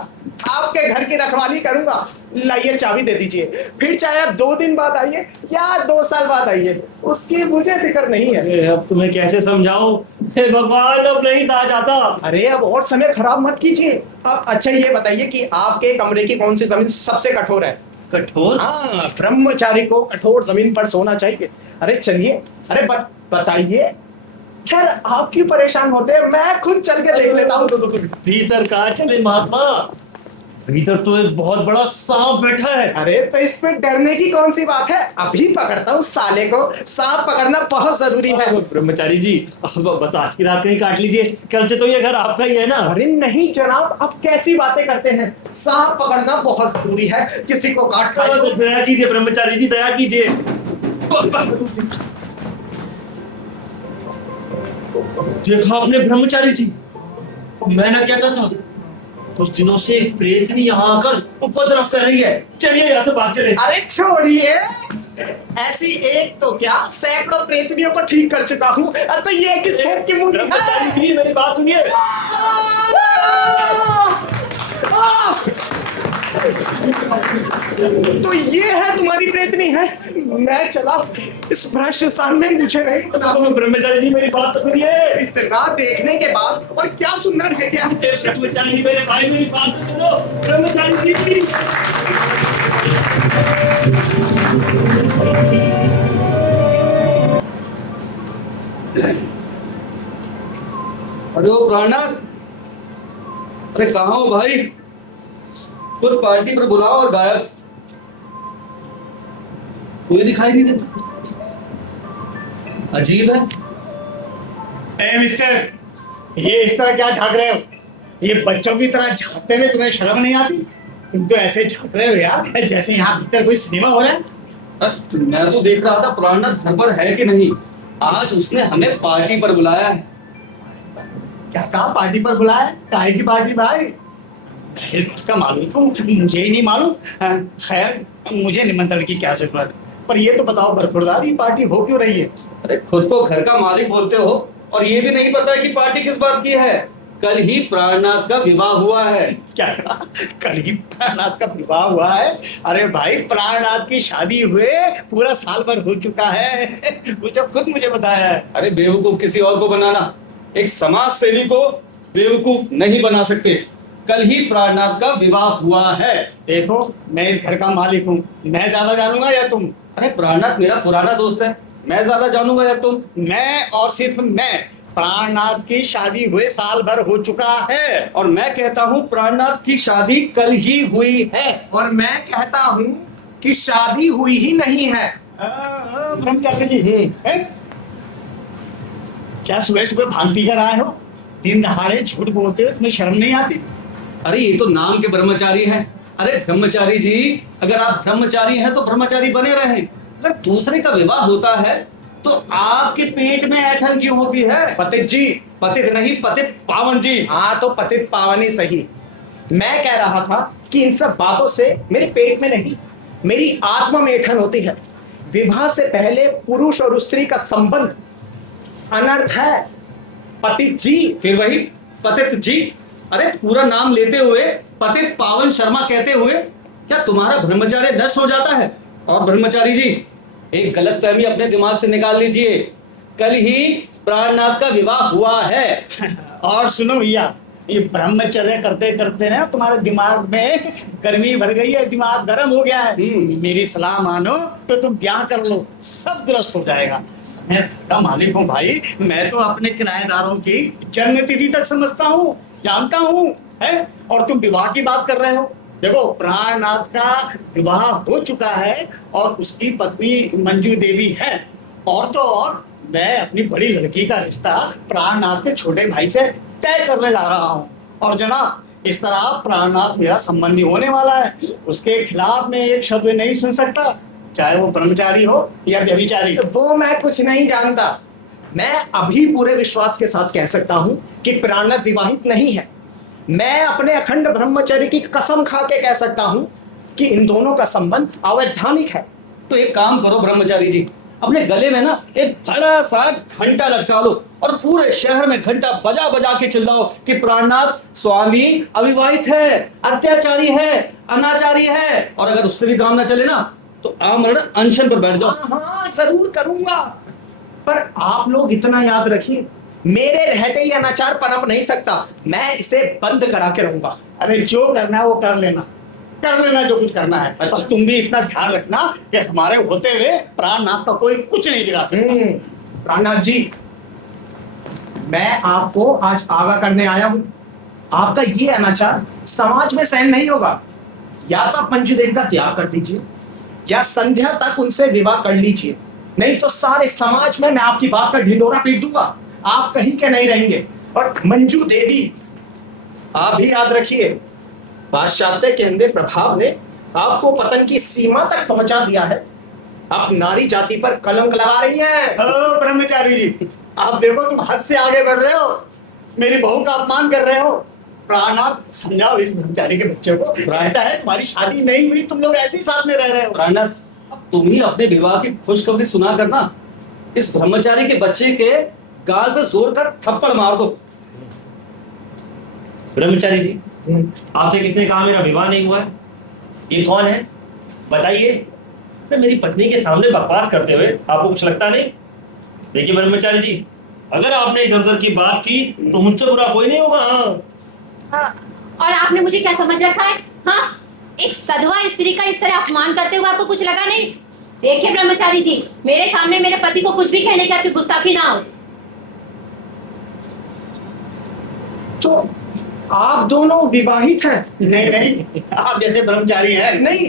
आपके घर की रखवाली करूंगा। लाइए चाबी दे दीजिए, फिर चाहे आप 2 दिन बाद आइए या 2 साल बाद आइए, उसकी मुझे फिक्र नहीं है। अरे अब तुम्हें कैसे समझाऊं? हे भगवान, अब नहीं सहा जाता। अरे अब और समय खराब मत कीजिए। अब अच्छा ये बताइए कि आपके कमरे की कौन सी जमीन सबसे कठोर है? कठोर? हाँ, ब्रह्मचारी को कठोर जमीन पर सोना चाहिए। अरे चलिए, अरे बताइए। खैर आप क्यों परेशान होते हैं, मैं खुद चल के देख लेता हूँ। भीतर कहाँ चले महात्मा? भीतर तो एक बहुत बड़ा सांप बैठा है। अरे तो इसमें डरने की कौन सी बात है, अभी पकड़ता हूँ साले को। सांप पकड़ना बहुत जरूरी है। ब्रह्मचारी जी, अब बस आज की रात कहीं काट लीजिए, कल से तो ये घर आपका ही है ना। अरे नहीं जनाब, आप कैसी बातें करते हैं, सांप पकड़ना बहुत जरूरी है, किसी को काट खाए तो। दया कीजिए ब्रह्मचारी जी, दया कीजिए। देखा आपने ब्रह्मचारी जी, मैंने कहता था कुछ दिनों से एक प्रेतनी यहाँ आकर उपद्रव कर रही है। चलिए यहाँ से भाग चले। अरे छोड़िए, ऐसी एक तो क्या सैकड़ों प्रेतनियों को ठीक कर चुका हूँ। अब तो ये किस खेत की मुंडी ब्रह्मचारी है? जी, मेरी बात सुनिए। तो ये है तुम्हारी प्रेतनी है? मैं चला, इस भ्रष्ट सामने मुझे नहीं पता। ब्रह्मचारी जी, मेरी बात तो सुनिए। इतना देखने के बाद और क्या सुंदर है क्या? ब्रह्मचारी जी, मेरे भाई, मेरी बात तो सुनो। ब्रह्मचारी जी, अरे ओ प्राणनाथ, अरे कहाँ हो भाई? खुद पार्टी पर बुलाओ और गायब, कोई दिखाई नहीं देता। अजीब है। ए मिस्टर, ये इस तरह क्या झांक रहे हो? ये बच्चों की तरह झांकते हुए तुम्हें शर्म नहीं आती? तुम तो ऐसे झांक रहे हो यार जैसे यहाँ भीतर कोई सिनेमा हो रहा है। मैं तो देख रहा था प्राणनाथ घर पर है कि नहीं। आज उसने हमें पार्टी पर बुलाया है। क्या कहा पार्टी पर बुलाया? काहे की पार्टी भाई? इस घर का मालिक हूँ, मुझे ही नहीं मालूम। खैर, मुझे निमंत्रण की क्या जरूरत है, पर ये तो बताओ बरखुरदारी पार्टी हो क्यों रही है? अरे खुद को घर का मालिक बोलते हो और ये भी नहीं पता कि पार्टी किस बात की है। कल ही प्राणनाथ का विवाह हुआ है। क्या कहा? कल ही प्राणनाथ का विवाह हुआ है? अरे भाई, प्राणनाथ की शादी हुए पूरा साल भर हो चुका है। उसने खुद मुझे बताया है। अरे बेवकूफ किसी और को बनाना, एक समाज सेवी को बेवकूफ नहीं बना सकते। कल ही प्राणनाथ का विवाह हुआ है। देखो, मैं इस घर का मालिक हूँ, मैं ज्यादा जानूंगा या तुम? अरे प्राणनाथ मेरा पुराना दोस्त है, मैं ज्यादा जानूंगा या तुम? मैं और सिर्फ मैं। प्राणनाथ की शादी हुए साल भर हो चुका है। और मैं कहता हूँ प्राणनाथ की शादी कल ही हुई है। और मैं कहता हूँ कि शादी हुई ही नहीं है। ब्रह्मचारी जी, हैं? क्या सुबह सुबह भांग पी कर आए हो? दिन दहाड़े झूठ बोलते हो, तुम्हें शर्म नहीं आती? अरे ये तो नाम के ब्रह्मचारी हैं। अरे ब्रह्मचारी जी, अगर आप ब्रह्मचारी हैं तो ब्रह्मचारी बने रहे। अगर दूसरे का विवाह होता है तो आपके पेट में ऐंठन क्यों होती है? पतित जी, पतित नहीं, पतित पावन जी। हाँ तो पतित पावन ही सही। मैं कह रहा था कि इन सब बातों से मेरे पेट में नहीं, मेरी आत्मा में ऐंठन होती है। विवाह से पहले पुरुष और स्त्री का संबंध अनर्थ है पतित जी। फिर वही पतित जी। अरे पूरा नाम लेते हुए पतित पावन शर्मा कहते हुए क्या तुम्हारा ब्रह्मचार्य नष्ट हो जाता है? और ब्रह्मचारी जी, एक गलतफहमी अपने दिमाग से निकाल लीजिए, कल ही प्राणनाथ का विवाह हुआ है। और सुनो भैया, ये ब्रह्मचर्य करते करते ना तुम्हारे दिमाग में गर्मी भर गई है, दिमाग गर्म हो गया है। मेरी सलाह मानो तो तुम ब्याह कर लो, सब दुरुस्त हो जाएगा। मैं इसका मालिक हूँ भाई, मैं तो अपने किराएदारों की जन्म तिथि तक समझता हूँ, जानता हूँ, है? और तुम विवाह की बात कर रहे हो। देखो, प्राणनाथ का विवाह हो चुका है और उसकी पत्नी मंजू देवी है। और तो और मैं अपनी बड़ी लड़की का रिश्ता प्राणनाथ के छोटे भाई से तय करने जा रहा हूँ। और जनाब, इस तरह प्राणनाथ मेरा संबंधी होने वाला है, उसके खिलाफ मैं एक शब्द नहीं सुन सकता, चाहे वो ब्रह्मचारी हो या व्यभिचारी। वो मैं कुछ नहीं जानता। मैं अभी पूरे विश्वास के साथ कह सकता हूं कि प्राणनाथ विवाहित नहीं है। मैं अपने अखंड ब्रह्मचर्य की कसम खा के कह सकता हूं कि इन दोनों का संबंध अवैधानिक है। तो एक काम करो ब्रह्मचारी जी, अपने गले में ना एक बड़ा सा घंटा लटका लो और पूरे शहर में घंटा बजा बजा के चिल्लाओ कि प्राणनाथ स्वामी अविवाहित है, अत्याचारी है, अनाचारी है, और अगर उससे भी काम ना चले ना तो आमरण अनशन पर बैठ जाओ। हाँ जरूर करूंगा, पर आप लोग इतना याद रखिए, मेरे रहते ही अनाचार पनप नहीं सकता। मैं इसे बंद करा के रहूंगा। अरे जो करना है वो कर लेना जो कुछ करना है। अच्छा। और तुम भी इतना ध्यान रखना कि हमारे होते हुए प्राणनाथ का कोई कुछ नहीं बिगाड़ सकता। प्राणनाथ जी, मैं आपको आज आगाह करने आया हूं, आपका ये अनाचार समाज में सहन नहीं होगा। या तो आप मंजू देवी का त्याग कर दीजिए या संध्या तक उनसे विवाह कर लीजिए, नहीं तो सारे समाज में मैं आपकी बात का ढिंडोरा पीट दूंगा, आप कहीं के नहीं रहेंगे। और मंजू देवी, आप भी याद रखिए, पाश्चात्य के अंधे प्रभाव ने आपको पतन की सीमा तक पहुंचा दिया है। आप नारी जाति पर कलंक लगा रही हैं। ओ ब्रह्मचारी जी, आप देखो तुम हद से आगे बढ़ रहे हो, मेरी बहू का अपमान कर रहे हो। प्राणनाथ समझाओ इस ब्रह्मचारी के बच्चे को, कहता है तुम्हारी शादी नहीं हुई, तुम लोग ऐसे ही साथ में रह रहे हो। प्राणनाथ, अब तुम ही अपने विवाह की खुशखबरी सुना करना, इस ब्रह्मचारी के बच्चे के गाल पे जोर कर थप्पड़ मार दो। ब्रह्मचारी जी, आपसे किसने कहा मेरा विवाह नहीं हुआ है? ये कौन है बताइए? मैं मेरी पत्नी के सामने बकवास करते हुए आपको कुछ लगता नहीं? देखिए ब्रह्मचारी जी, अगर आपने इधर उधर की बात की तो मुझसे बुरा कोई नहीं होगा। हाँ, और आपने मुझे क्या समझ रखा है? हाँ, एक सधवा स्त्री का इस तरह अपमान करते हुए आपको कुछ लगा नहीं? देखिए ब्रह्मचारी जी, मेरे सामने मेरे पति को कुछ भी कहने का आपकी गुस्ताखी ना हो। तो आप दोनों विवाहित हैं? नहीं नहीं, आप जैसे ब्रह्मचारी हैं। नहीं,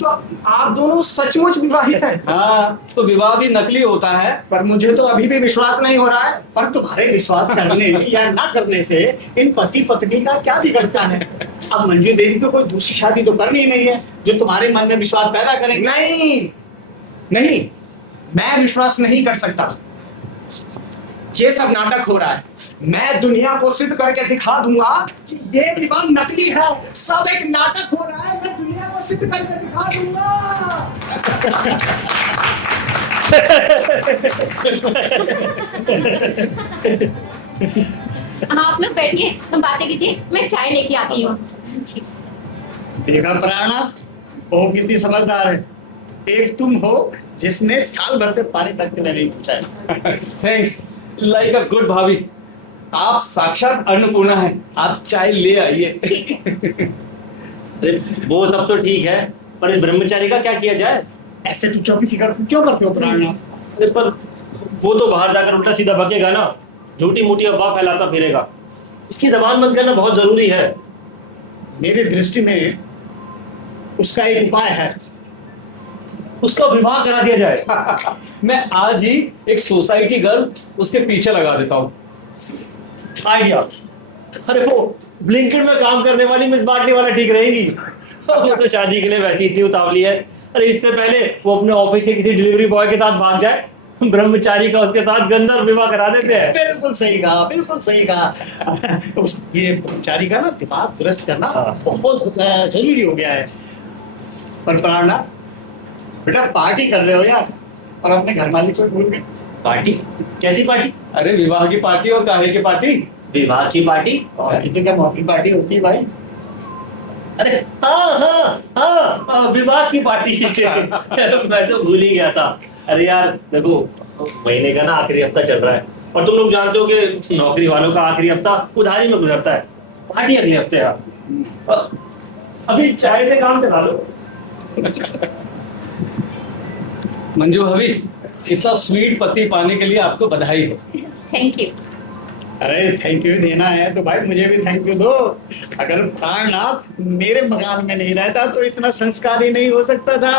तो आप दोनों सचमुच विवाहित हैं? हाँ, तो विवाह भी नकली होता है। पर मुझे तो अभी भी विश्वास नहीं हो रहा है। पर तुम्हारे विश्वास करने या ना करने से इन पति पत्नी का क्या बिगड़ता है? अब मंजू देवी को कोई दूसरी शादी तो करनी ही नहीं है जो तुम्हारे मन में विश्वास पैदा करेगी। नहीं नहीं, मैं विश्वास नहीं कर सकता। ये सब नाटक हो रहा है। मैं दुनिया को सिद्ध करके दिखा दूंगा कि ये विवाह नकली है, सब एक नाटक हो रहा है। मैं दुनिया को सिद्ध करके दिखा दूंगा। आप लोग बैठिए, हम बातें कीजिए, मैं चाय लेके आती हूँ। जी। देखा प्राणनाथ, बहू कितनी समझदार है। एक तुम हो जिसने साल भर से पानी तक के लिए नहीं पूछा। थैंक्स, लाइक अ गुड भाभी। आप साक्षात अन्नपूर्णा हैं। आप चाय ले आइए। ठीक है। अरे वो सब तो ठीक है, पर इस ब्रह्मचारी का क्या किया जाए? ऐसे टुच्चों की फिक्र क्यों करते हो प्राणनाथ? अरे पर वो तो बाहर जाकर उल्टा सीधा बकेगा ना, झूठी मूठी अफवाह फैलाता फिरेगा। इसकी जबान बंद करना बहुत जरूरी है। मेरी दृष्टि में उसका एक उपाय है, उसका विवाह करा दिया जाए। मैं आज ही एक सोसाइटी गर्ल उसके पीछे लगा देता हूँ। आइडिया। अरे वो ब्लिंकिट में काम करने वाली मिस बाटली वाला ठीक रहेगी। वो तो शादी के लिए वैसी इतनी उतावली है। अरे इससे पहले वो अपने ऑफिस से किसी डिलीवरी बॉय के साथ भाग जाए, ब्रह्मचारी का उसके साथ गंधर्व विवाह करा देते हैं। बिल्कुल सही कहा, बिल्कुल सही कहा। ये ब्रह्मचारी का ना दिमाग दुरुस्त करना बहुत जरूरी हो गया है। पर प्राणनाथ, बेटा पार्टी कर रहे हो यार, और अपने घर मालिक को भूल गए। पार्टी? कैसी पार्टी? अरे विवाह की पार्टी और काहे की पार्टी? विवाह की पार्टी? और ये तो क्या मौसमी पार्टी होती है भाई? अरे हाँ हाँ हाँ, विवाह की पार्टी। मैं तो भूल ही गया था। अरे यार देखो, महीने का ना आखिरी हफ्ता चल रहा है और तुम लोग जानते हो कि नौकरी वालों का आखिरी हफ्ता उधारी में गुजरता है। पार्टी अगले हफ्ते है। अभी चाय से काम चला लो। मंजू भाभी, इतना स्वीट पति पाने के लिए आपको बधाई हो। Thank you. अरे थैंक यू देना है तो भाई मुझे भी थैंक यू दो। अगर प्राणनाथ मेरे मकान में नहीं रहता तो इतना संस्कारी नहीं हो सकता था।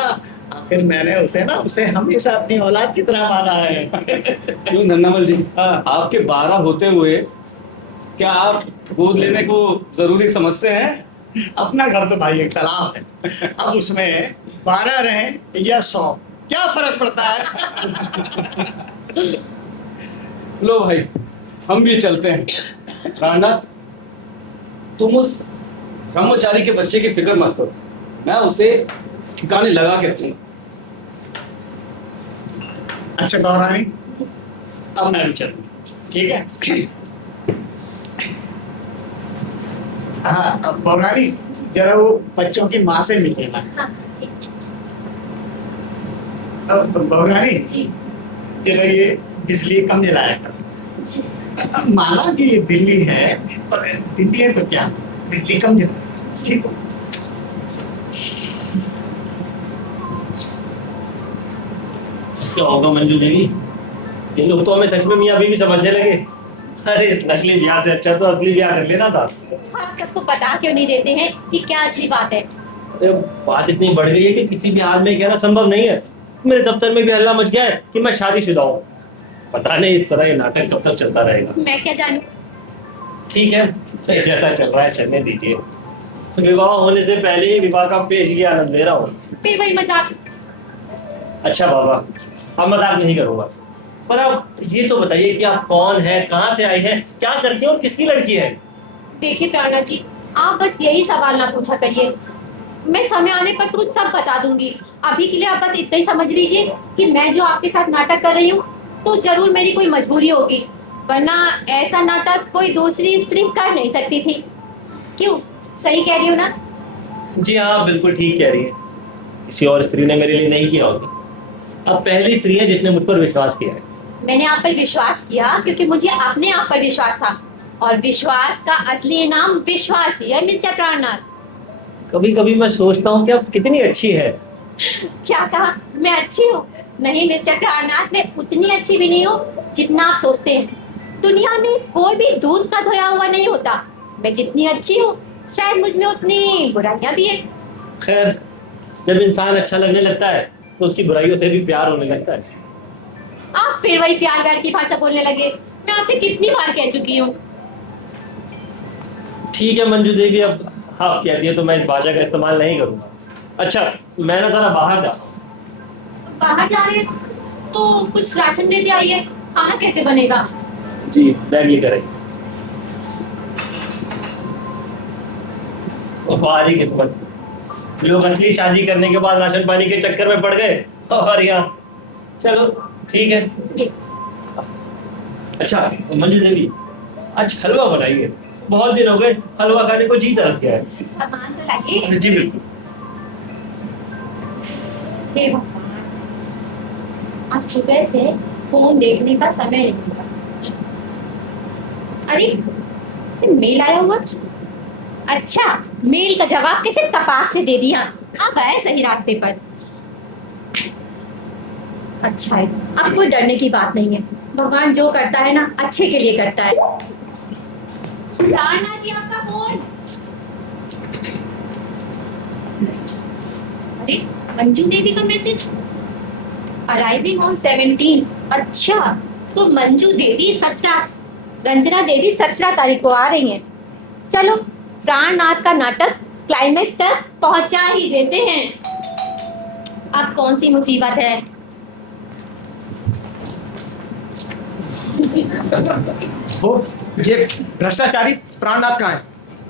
आखिर मैंने उसे हमेशा अपनी औलाद की तरह माना है। क्यों नन्नामल जी, हाँ। आपके 12 होते हुए क्या आप गोद लेने को जरूरी समझते हैं? अपना घर तो भाई एक तालाब है, अब उसमें 12 रहे या 100 क्या फर्क पड़ता है? लो भाई, हम भी चलते हैं। प्राणनाथ, तुम उस ब्रह्मचारी के बच्चे की फिक्र मत करो, मैं उसे ठिकाने लगा के रखूंगा। अच्छा गौरानी, अब मैं भी चलूँ, ठीक है? हाँ, अब गौरानी जरा वो बच्चों की माँ से मिल लेना। हाँ, जी, अब गौरानी जी, जरा ये बिजली कम जलाया कर। जी। माना कि ये दिल्ली है, पर दिल्ली है तो क्या, बिजली कम जलाया, ठीक हो? क्या होगा मंजू देवी, ये लोग तो हमें सच में मियाँ बीवी समझने लगे। अरे इस नकली ब्याह से अच्छा तो असली ब्याह कर लेना था। आप सबको बता क्यों नहीं देते हैं कि क्या असली बात है? अरे बात इतनी बढ़ गई है कि किसी भी हाल में कहना संभव नहीं है। मेरे दफ्तर में भी हल्ला मच गया है कि मैं शादीशुदा हूँ। पता नहीं इस तरह ये नाटक कब तक चलता रहेगा। मैं क्या जानूं? ठीक है, जैसा चल रहा है चलने दीजिए। विवाह होने से पहले ही विवाह का पेशगी आनंद ले रहा हूँ। फिर वही मजाक। अच्छा बाबा, अब मजाक नहीं करूंगा, पर आप ये तो बताइए कि आप कौन है, कहाँ से आई है, क्या करती है और किसकी लड़की है? देखिए प्राणा जी, आप बस यही सवाल ना पूछा करिए। मैं समय आने पर कुछ सब बता दूंगी। अभी के लिए आप बस इतना ही समझ लीजिए कि मैं जो आपके साथ नाटक कर रही हूँ तो जरूर मेरी कोई मजबूरी होगी, वरना ऐसा नाटक कोई दूसरी स्त्री कर नहीं सकती थी। क्यों, सही कह रही हूँ ना? जी हाँ, बिल्कुल ठीक कह रही है। किसी और स्त्री ने मेरे लिए नहीं किया होगा। अब पहली स्त्री है जिसने मुझ पर विश्वास किया है। मैंने आप पर विश्वास किया क्योंकि मुझे अपने आप पर विश्वास था, और विश्वास का असली नाम विश्वास ही है मिस्टर प्राणनाथ। कभी कभी मैं सोचता हूँ कि आप कितनी अच्छी है। क्या कहा? मैं अच्छी हूँ? नहीं मिस्टर प्राणनाथ, मैं उतनी अच्छी भी नहीं हूँ जितना आप सोचते हैं। दुनिया में कोई भी दूध का धोया हुआ नहीं होता। मैं जितनी अच्छी हूँ शायद मुझ में उतनी बुराइयां भी है। खैर, जब इंसान अच्छा लगने लगता है तो उसकी बुराइयों से भी प्यार होने लगता है। आप फिर वही प्यार व्यार की भाषा बोलने लगे। मैं आपसे कितनी बार कह चुकी हूँ। ठीक है मंजू देवी, अब आप कह दिए तो मैं इस भाषा का इस्तेमाल नहीं करूंगा। अच्छा, मैं ना जरा बाहर जा। बाहर जा रहे हैं तो कुछ राशन लेते आइए, खाना कैसे बनेगा? जी, बैग लेकर आइए। हमारी किस्मत, लोग असली शादी करने के बाद राशन पानी के चक्कर में पड़ गए और यहाँ। चलो ठीक है। ये अच्छा मंजू देवी, आज हलवा बनाइए। बहुत दिन हो गए हलवा खाने को जी तरस गया है। सामान तो लाइए। जी बिल्कुल। हे भगवान, आज सुबह से फोन देखने का समय नहीं मिला। अरे ये मेल आया हुआ। अच्छा, मेल का जवाब कैसे तपाक से दे दिया। अब आए सही रास्ते पर। अच्छा है, अब कोई डरने की बात नहीं है। भगवान जो करता है ना अच्छे के लिए करता है। प्राणनाथ जी, आपका फोन। अरे मंजू देवी का मैसेज। Arriving on 17। अच्छा, तो मंजू देवी 17, रंजना देवी 17 तारीख को आ रही हैं। चलो प्राणनाथ का नाटक क्लाइमेक्स तक पहुंचा ही देते हैं। अब कौन सी मुसीबत है। वो ये भ्रष्टाचारी प्राणनाथ कहाँ है?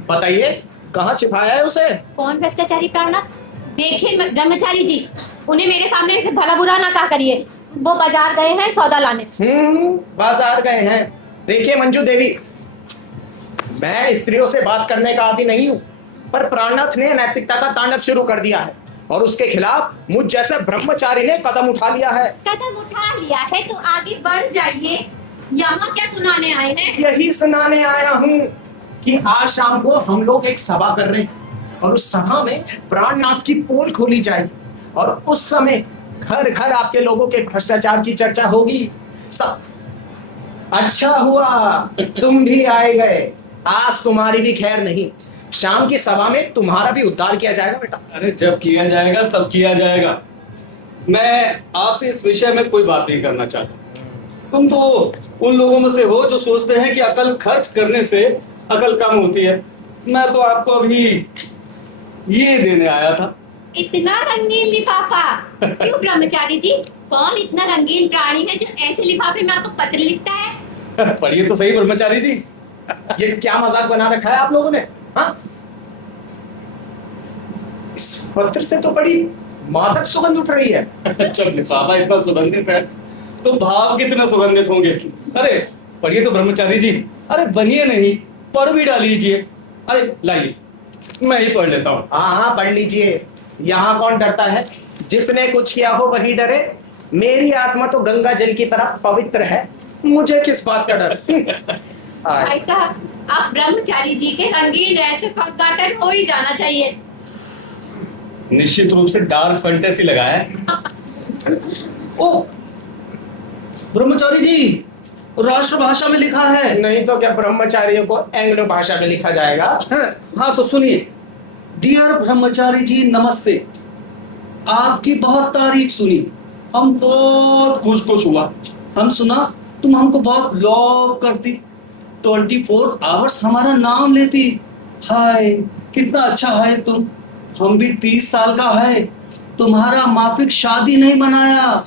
बताइए, कहाँ छिपाया है उसे? कौन भ्रष्टाचारी प्राणनाथ? देखिए ब्रह्मचारी जी, उन्हें मेरे सामने ऐसे भला बुरा ना कहा करिए। वो बाजार गए हैं सौदा लाने। बाजार गए हैं। देखिए मंजू देवी, मैं स्त्रियों से बात करने का आदी नहीं हूँ, पर प्राणनाथ ने नैतिकता का तांडव शुरू कर दिया है और उसके खिलाफ मुझ जैसे ब्रह्मचारी ने कदम उठा लिया है। कदम उठा लिया है तो आगे बढ़ जाइए। यहाँ क्या सुनाने आए हैं? यही सुनाने आया हूँ कि आज शाम को हम लोग एक सभा कर रहे हैं और उस सभा में प्राणनाथ की पोल खोली जाएगी और उस समय घर घर आपके लोगों के भ्रष्टाचार की चर्चा होगी। सब अच्छा हुआ तुम भी आए गए। आज तुम्हारी भी खैर नहीं, शाम की सभा में तुम्हारा भी उद्धार किया जाएगा बेटा। अरे जब किया जाएगा तब किया जाएगा। मैं आपसे इस विषय में कोई बात नहीं करना चाहता। तुम तो उन लोगों में से हो जो सोचते हैं कि अकल खर्च करने से अकल कम होती है। मैं तो आपको अभी ये देने आया था। इतना रंगीन लिफाफा। क्यों ब्रह्मचारी जी, कौन इतना रंगीन प्राणी है जो ऐसे लिफाफे में आपको पत्र लिखता है? पढ़िए तो सही ब्रह्मचारी जी। ये क्या मजाक बना रखा है आप लोगों ने? हाँ, इस पत्र से तो बड़ी मादक सुगंध उठ रही है। जब लिफाफा इतना सुगंधित है तो भाव कितने सुगंधित होंगे। अरे पढ़िए तो ब्रह्मचारी जी, अरे बनिए नहीं, पढ़ भी डालीजिए। अरे लाइए मैं ही पढ़ लेता हूँ। हाँ हाँ पढ़ लीजिए, यहाँ कौन डरता है, जिसने कुछ किया हो वही डरे। मेरी आत्मा तो गंगा जल की तरह पवित्र है, मुझे किस बात का डर। भाई साहब, आप ब्रह्मचारी जी के रंगीन रहस्य का उद्घाटन हो ही जाना चाहिए। निश्चित रूप से डार्क फैंटेसी लगा है। ओ ब्रह्मचारी जी, राष्ट्रभाषा में लिखा है। नहीं तो क्या ब्रह्मचारियों को एंग्लो भाषा में लिखा जाएगा। हाँ तो सुनिए। डियर ब्रह्मचारी जी नमस्ते, आपकी बहुत तारीफ सुनी, हम बहुत खुश हुआ। हम सुना तुम हमको बहुत लव करती, 24 आवर्स हमारा नाम लेती। हाय कितना अच्छा है तुम। हम भी 30 साल का है, तुम्हारा माफिक शादी नहीं बनाया,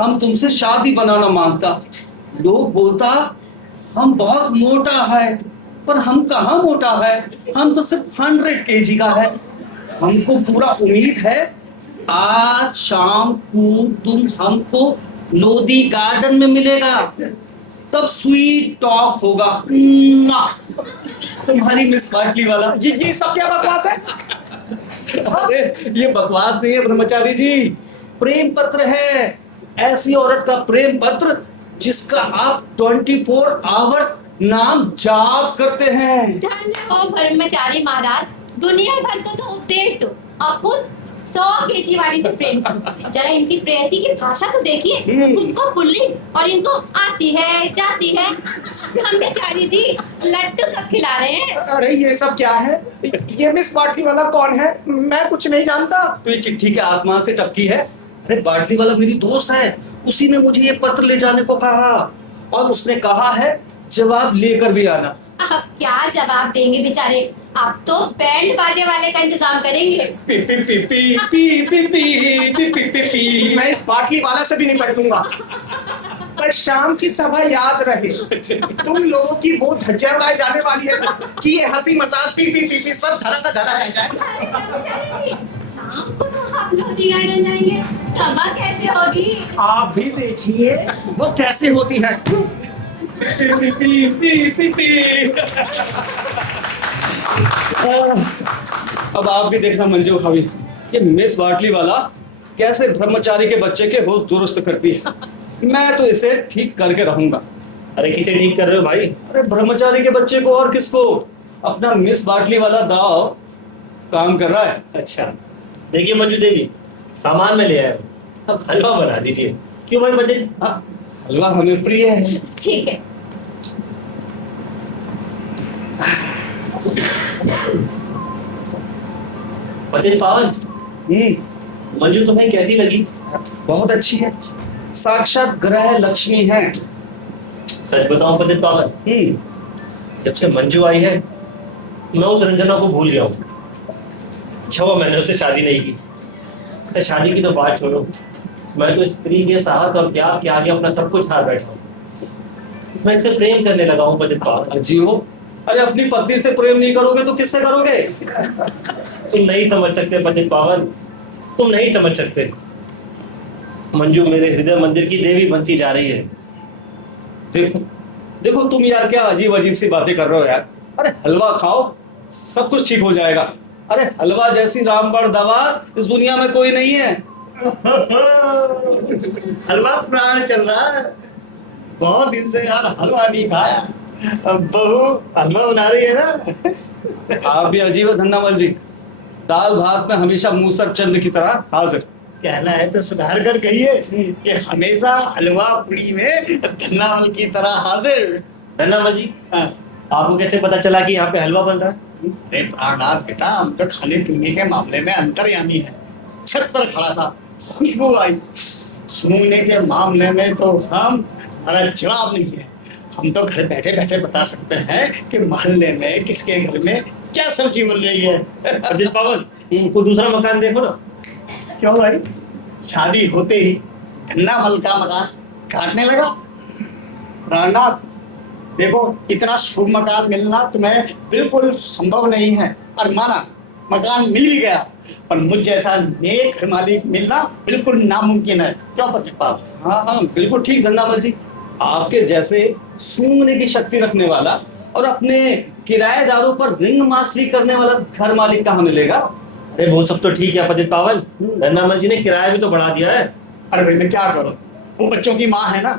हम तुमसे शादी बनाना मांगता। लोग बोलता हम बहुत मोटा है, पर हम कहाँ मोटा है, हम तो सिर्फ 100 kg का है। हमको पूरा उम्मीद है आज शाम को तुम हमको लोधी गार्डन में मिलेगा, तब स्वीट टॉक होगा। तुम्हारी मिस बाटली वाला। ये सब क्या बकवास है। अरे ये बकवास नहीं है ब्रह्मचारी जी, प्रेम पत्र है। ऐसी औरत का प्रेम पत्र जिसका आप 24 आवर्स नाम जाप करते हैं। धन्य हो ब्रह्मचारी महाराज, दुनिया भर को तो उपदेश दो और खुद 100 kg वाली से प्रेम करो। जरा इनकी प्रेयसी की भाषा तो देखिए, उनको पुल्लिंग और इनको आती है जाती है। ब्रह्मचारी जी लड्डू कब खिला रहे हैं? अरे ये सब क्या है, ये मिस बाटली वाला कौन है, मैं कुछ नहीं जानता। तो ये चिट्ठी के आसमान से टपकी है। अरे बाटली वाला मेरी दोस्त है, उसी ने मुझे ये पत्र ले जाने को कहा और उसने कहा है जवाब लेकर भी आना। आप क्या जवाब देंगे बेचारे, आप तो बैंड बाजे वाले का इंतजाम करेंगे। P P P P P P P P P P P. मैं इस बाटली वाला से भी निपट लूंगा। पर शाम की सभा याद रहे, तुम लोगों की वो धज्जियां उड़ाई जाने वाली है ना, कि ये हंसी मजाक पी पी पी पी सब धरा का धरा रह जाए। अरे ब्रह्मचारी जी, शाम को तो आप लोधी गार्डन जाएंगे, सभा कैसे होगी? आप भी देखिए वो कैसे होती है। P P P P P. अब आप भी देखना मंजू भाभी, ये मिस बाटली वाला कैसे ब्रह्मचारी के बच्चे के होश दुरुस्त करती है। मैं तो इसे ठीक करके रहूंगा। अरे किसे ठीक कर रहे हो भाई? अरे ब्रह्मचारी के बच्चे को और किसको, अपना मिस बाटली वाला दाव काम कर रहा है। अच्छा देखिए मंजू देवी, सामान में ले आया हूं, अब हलवा बना दीजिए। क्यों भाई पंडित? हाँ, हलवा हमें प्रिय है। ठीक है। पंडित पावन, मंजू तुम्हें कैसी लगी? बहुत अच्छी है, साक्षात ग्रह लक्ष्मी है। सच बताऊं पंडित पावन, जब से मंजू आई है मैं उस रंजना को भूल गया हूँ। 6 मैंने उससे शादी नहीं की। तो शादी की तो बात छोड़ो, मैं तो स्त्री के साहस और त्याग के आगे अपना सब कुछ हार बैठा हूँ। मैं इससे प्रेम करने लगा हूँ पंडित पावन। जी हो, अरे अपनी पत्नी से प्रेम नहीं करोगे तो किससे करोगे? तुम नहीं समझ सकते पंडित पावन, तुम नहीं समझ सकते। मंजू मेरे हृदय मंदिर की देवी बनती जा रही है। देखो देखो तुम यार क्या अजीब अजीब सी बातें कर रहे हो यार। अरे हलवा खाओ, सब कुछ ठीक हो जाएगा। अरे हलवा जैसी रामबाण दवा इस दुनिया में कोई नहीं है। हलवा प्राण चल रहा है, बहुत दिन से यार हलवा नहीं खाया। अब बहू हलवा बना रही है ना। आप भी अजीब है धन्नामल जी, दाल भात में हमेशा मूसर चंद की तरह हाजिर। कहना है तो सुधार कर कहिए कि हमेशा हलवा पूड़ी में धन्नामल की तरह हाजिर। धन्यवाद जी। हाँ। आपको कैसे पता चला कि यहाँ पे हलवा बन रहा है? अरे प्राणनाथ बेटा, हम तो खाने पीने के मामले में अंतर्यामी है। छत पर खड़ा था, खुशबू आई। सूंघने के मामले में तो हमारा जवाब नहीं है। हम तो घर बैठे बैठे बता सकते हैं कि मोहल्ले में किसके घर में क्या सब्जी बन रही है। पंडित पावन, कोई दूसरा मकान देखो ना। क्यों भाई, शादी होते ही धन्नामल का मकान काटने लगा? प्राणनाथ देखो, इतना शुभ मकान मिलना तुम्हें बिल्कुल संभव नहीं है। और माना मकान मिल भी गया पर मुझ जैसा नेक मालिक मिलना बिल्कुल नामुमकिन है। क्यों पति पाप? हाँ हाँ बिल्कुल ठीक धन्नामल जी, आपके जैसे सूंघने की शक्ति रखने वाला और अपने किराएदारों पर रिंग मास्टरी करने वाला घर मालिक कहाँ मिलेगा? अरे वो सब तो ठीक है पतित पावन, धन्नामल जी ने किराया भी तो बढ़ा दिया है। अरे भाई मैं क्या करूं, वो बच्चों की माँ है ना,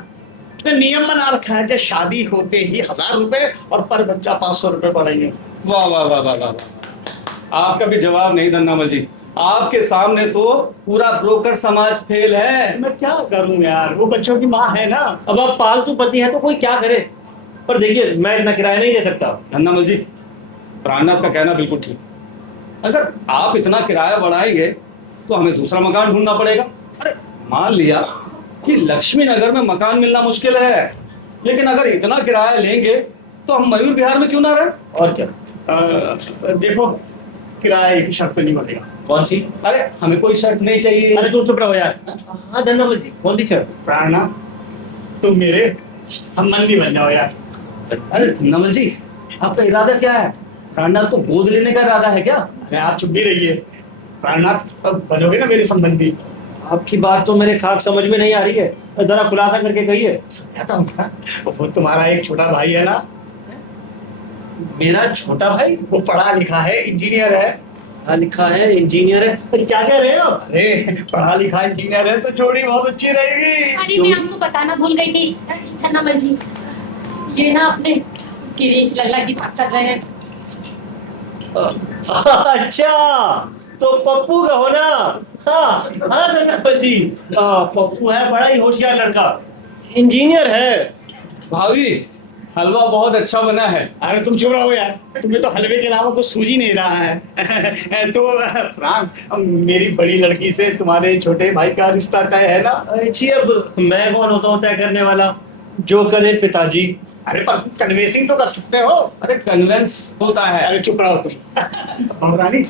उसने नियम बना रखा है कि शादी होते ही 1000 रुपए और पर बच्चा 500 रुपए पड़ेंगे। वाह वाह वाह वाह वाह, आपका भी जवाब नहीं धन्नामल जी, आपके सामने तो पूरा ब्रोकर समाज फेल है। मैं क्या करूं यार, वो बच्चों की माँ है ना। अब आप पालतू पति है तो कोई क्या करे, पर देखिए मैं इतना किराया नहीं दे सकता। धन्नामल जी, प्राणनाथ का कहना बिल्कुल ठीक, अगर आप इतना किराया बढ़ाएंगे तो हमें दूसरा मकान ढूंढना पड़ेगा। अरे मान लिया कि लक्ष्मी नगर में मकान मिलना मुश्किल है, लेकिन अगर इतना किराया लेंगे तो हम मयूर विहार में क्यों ना रहे? और क्या? देखो, किराया की शर्त नहीं बढ़ेगा। कौन सी? अरे हमें कोई शर्त नहीं चाहिए। अरे तुम चुप रहो यार। हाँ धन्नामल जी, कौन सी शर्त? प्राणनाथ, तुम मेरे संबंधी बन जाओ यार। अरे धन्नामल जी, आपका इरादा क्या है? प्राणनाथ को गोद लेने का इरादा है क्या? अरे आप चुप भी रहिए। प्राणनाथ, अब बनोगे ना मेरे संबंधी? आपकी बात तो मेरे खाक समझ में नहीं आ रही है, जरा खुलासा करके कहिए। कहता हूँ ना, वो तुम्हारा एक छोटा भाई है ना, मेरा छोटा भाई? वो पढ़ा लिखा है, इंजीनियर है। पढ़ा लिखा है, इंजीनियर है? अरे क्या कह रहे हो? अरे पढ़ा लिखा इंजीनियर है तो जोड़ी बहुत अच्छी रहेगी। अरे मैं आपको बताना भूल गई थी धन्नामल जी, ये ना अपने गिरीश लल्ला की बात कर रहे हैं। अच्छा, तो पप्पू का हो ना? हाँ हाँ धन्नामल जी, पप्पू है बड़ा ही होशियार लड़का, इंजीनियर है। भाभी, हलवा बहुत अच्छा बना है। अरे तुम चुप रहो यार, तुम्हें तो हलवे के अलावा कुछ सूझ ही नहीं रहा है। तो प्राण, मेरी बड़ी लड़की से तुम्हारे छोटे भाई का रिश्ता तय है ना? जी अब मैं कौन होता हूँ तय करने वाला, जो करे पिताजी। अरे पर कन्वेंसिंग तो कर सकते हो। अरे कन्वेंस होता है। अरे चुप रहो तुम। रानी,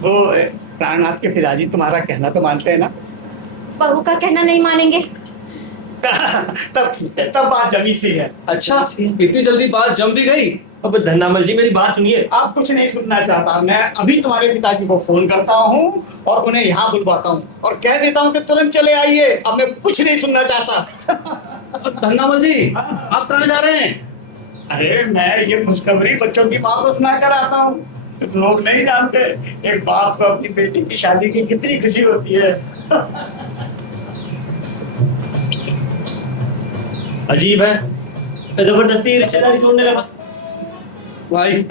वो प्राणनाथ के पिताजी तुम्हारा कहना तो मानते हैं ना? बहू का कहना नहीं मानेंगे? तब बात जमी सी है। अच्छा, इतनी जल्दी बात जम भी गई? अब धन्नामल जी मेरी बात सुनिए। आप कुछ नहीं सुनना चाहता, मैं अभी तुम्हारे पिताजी को फोन करता हूँ और उन्हें यहाँ बुलवाता हूँ और कह देता हूँ कि तुरंत चले आइए। अब मैं कुछ नहीं सुनना चाहता। धन्नामल जी, आप कहाँ जा रहे हैं? अरे मैं ये खुशखबरी बच्चों की माँ को सुना कर आता हूँ। लोग नहीं जानते एक बाप को अपनी बेटी की शादी की कितनी खुशी होती है। अजीब है, जबरदस्ती रिश्तेदारी जोड़ने लगा। भाई,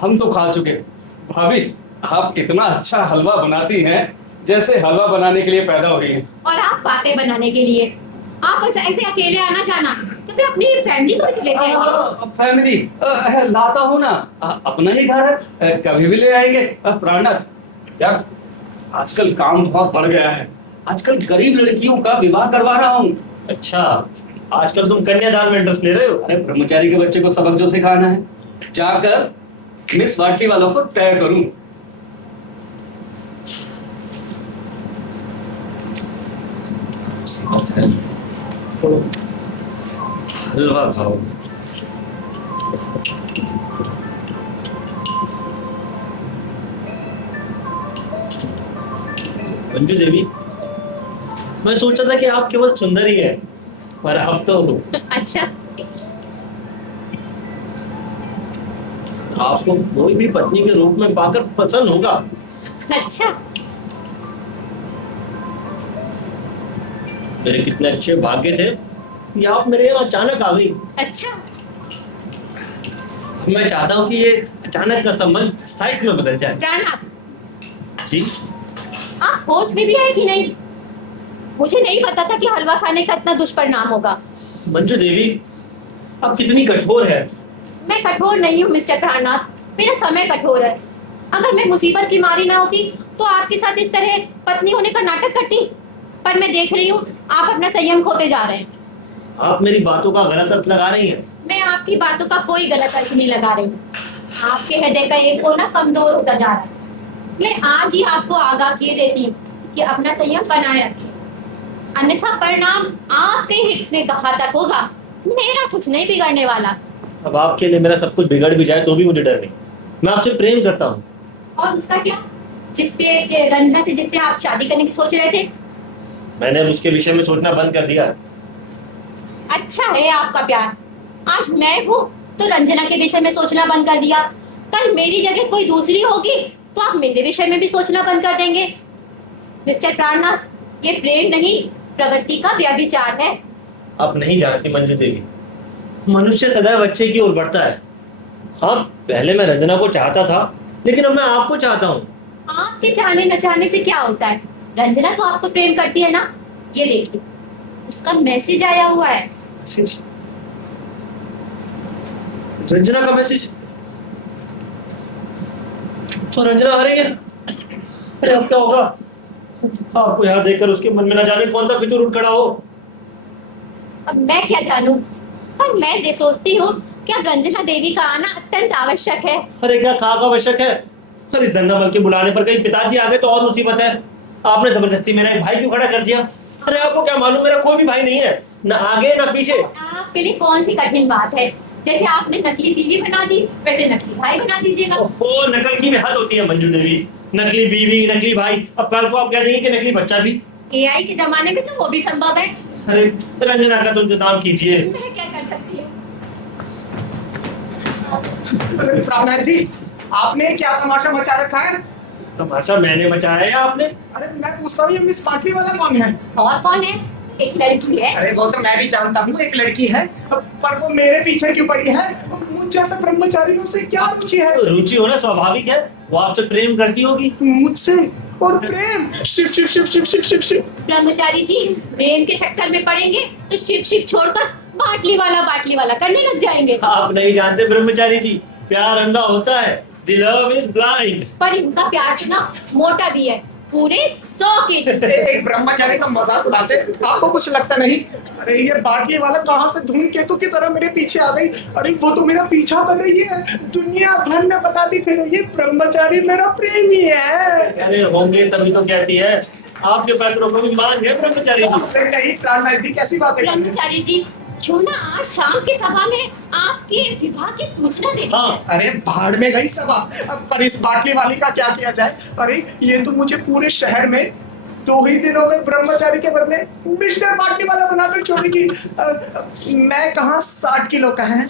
हम तो खा चुके। भाभी, आप इतना अच्छा हलवा बनाती हैं जैसे हलवा बनाने के लिए पैदा हुई हैं। और आप बातें बनाने के लिए, आप बस ऐसे अकेले आना जाना, तो फिर अपनी फैमिली को भी लेते आइए। फैमिली लाता हूँ ना, अपना ही घर है, कभी भी ले आएंगे। प्राणनाथ यार, आजकल काम बहुत बढ़ गया है, आजकल गरीब लड़कियों का विवाह करवा रहा हूँ। अच्छा, आजकल तुम कन्यादान में इंटरेस्ट ले रहे हो? अरे ब्रह्मचारी के बच्चे को सबक जो सिखाना है, जाकर मिस वाटी वालों को तय करूं। हलवा खाओ। मंजू देवी, मैं सोचा था कि आप केवल सुंदर ही है, पर अब तो अच्छा, आपको कोई भी पत्नी के रूप में पाकर पसंद होगा। अच्छा, मेरे कितने अच्छे भाग्य थे कि आप मेरे यहाँ अचानक आ गई। अच्छा, मैं चाहता हूँ कि ये अचानक का संबंध स्थायित्व में बदल जाए। प्राणनाथ, जी, आप होश में भी आए कि नहीं? मुझे नहीं पता था कि हलवा खाने का इतना दुष्परिणाम होगा। मंजू देवी, आप कितनी कठोर है। मैं कठोर नहीं हूँ मिस्टर प्राणनाथ, मेरा समय कठोर है। अगर मैं मुसीबत की मारी ना होती तो आपके साथ इस तरह पत्नी होने का नाटक करती, पर मैं देख रही हूँ आप अपना संयम खोते जा रहे हैं। आप मेरी बातों का गलत अर्थ लगा रही हैं। मैं आपकी बातों का कोई गलत अर्थ नहीं लगा रही। आपके हृदय का एक कोना कमजोर होता जा रहा है। मैं आज ही आपको आगाह किए देती हूँ कि अपना संयम बनाए रखें, अन्यथा परिणाम आपके हित में घातक होगा। मेरा कुछ नहीं बिगड़ने वाला। अब आपके लिए मेरा सब कुछ बिगड़ भी जाए तो भी मुझे डर नहीं। मैं आपसे प्रेम करता हूँ। और उसका क्या? रंजना से जिससे आप शादी करने की सोच रहे थे? मैंने अब उसके विषय में सोचना बंद कर दिया। अच्छा है आपका प्यार। आज मैं हूँ तो रंजना के विषय में सोचना बंद कर दिया, कल मेरी जगह कोई दूसरी होगी तो आप मेरे विषय में भी सोचना बंद कर देंगे। मिस्टर प्राणनाथ, ये प्रेम नहीं प्रवृत्ति का व्यभिचार है। आप नहीं जानती मंजू देवी, मनुष्य सदैव अच्छे की ओर बढ़ता है। हाँ, पहले मैं रंजना को चाहता था, लेकिन अब मैं आपको चाहता हूँ। आपके चाहने न चाहने से क्या होता है? रंजना तो आपको प्रेम करती है ना। ये देखिए, उसका मैसेज आया हुआ है। मैसेज? रंजना का मैसेज? तो रंजना आ रही है। अरे अब क्या होगा? आपको यहाँ देखकर उसके मन में न जाने कौन सा फितूर उठ खड़ा हो। अब मैं क्या जानूं, पर मैं सोचती हूँ कि अब रंजना देवी का आना अत्यंत आवश्यक है। अरे क्या खाक आवश्यक है? अरे रंजना बल के बुलाने पर कहीं पिताजी आ गए तो और मुसीबत है। आपने जबरदस्ती मेरा एक भाई क्यों खड़ा कर दिया? अरे आपको क्या मालूम, मेरा कोई भी भाई नहीं है, ना आगे ना पीछे। आपके लिए कौन सी कठिन बात है? जैसे आपने नकली बीवी बना दी, वैसे नकली भाई बना दीजिएगा। ओहो, नकल की भी हद होती है मंजू देवी। नकली बीवी, नकली भाई, अब कल को आप कह देंगे कि नकली बच्चा भी। एआई के जमाने में तो वो भी संभव है। अरे रंजना का तो इंतजाम कीजिए। मैं क्या कर सकती हूँ? अरे प्राणनाथ जी, आपने क्या तमाशा मचा रखा है? तमाशा मैंने मचाया है या आपने? अरे मैं पूछता हूँ, ये मिस पाटली वाला कौन है? और कौन है? एक लड़की है। अरे वो तो मैं भी जानता हूँ, एक लड़की है, पर वो मेरे पीछे क्यों पड़ी है? मुझ जैसे ब्रह्मचारियों से क्या रुचि है? रुचि होना स्वाभाविक है, वो आपसे प्रेम करती होगी। मुझसे? और प्रेम? शिव शिव शिव शिव शिव शिव शिव। ब्रह्मचारी जी, प्रेम के चक्कर में पड़ेंगे तो शिव शिव छोड़कर बाटली वाला करने लग जाएंगे। आप नहीं जानते ब्रह्मचारी जी, प्यार अंधा होता है, द लव इज ब्लाइंड। पर इनका प्यार तो ना मोटा भी है, पूरे 100 केजी। एक ब्रह्मचारी का मजाक उड़ाते, आपको कुछ लगता नहीं? अरे ये बाटली वाला कहाँ से धूमकेतु की तरह मेरे पीछे आ गई। अरे वो तो मेरा पीछा कर रही है, दुनिया भर में बताती फिर ये ब्रह्मचारी मेरा प्रेमी है। अरे होंगे तभी तो कहती है, आपके पैरों को भी मांग है ब्रह्मचारी जी। अरे नहीं प्राणनाथ जी, कैसी बात है? ब्रह्मचारी जी, क्यों ना आज शाम की सभा में आपके विवाह की सूचना दे दी हाँ। जाए। अरे भाड़ में गई सभा, पर इस बाटली वाली का क्या किया जाए? अरे ये तो मुझे पूरे शहर में 2 ही दिनों में ब्रह्मचारी के बदले मिस्टर बाटली वाला बनाकर छोड़ेगी। मैं कहाँ 60 किलो का है,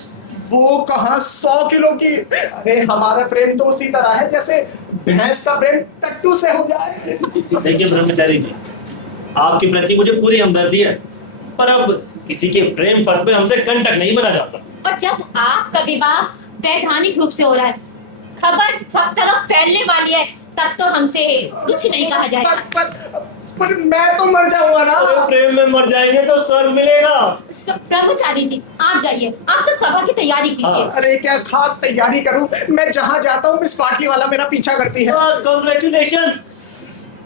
वो कहाँ 100 किलो की। अरे हमारा प्रेम तो उसी तरह है जैसे भैंस का प्रेम टट्टू से हो जाए। देखिए ब्रह्मचारी जी, आपके प्रति मुझे पूरी हमदर्दी है, पर अब किसी के प्रेम फल में हमसे कंटक नहीं बना जाता। और जब आपका विवाह वैधानिक रूप से हो रहा है, खबर सब तरफ फैलने वाली है, तब तो हमसे कुछ नहीं कहा जाएगा। पर मैं तो मर जाऊंगा ना। अरे प्रेम में मर जाएंगे तो स्वर्ग मिलेगा। ब्रह्मचारी जी, आप जाइए, आप तो सभा की तैयारी कीजिए। अरे क्या खाक तैयारी करूं, मैं जहां जाता हूं मिस बाटली वाला मेरा पीछा करती है। कांग्रेचुलेशन,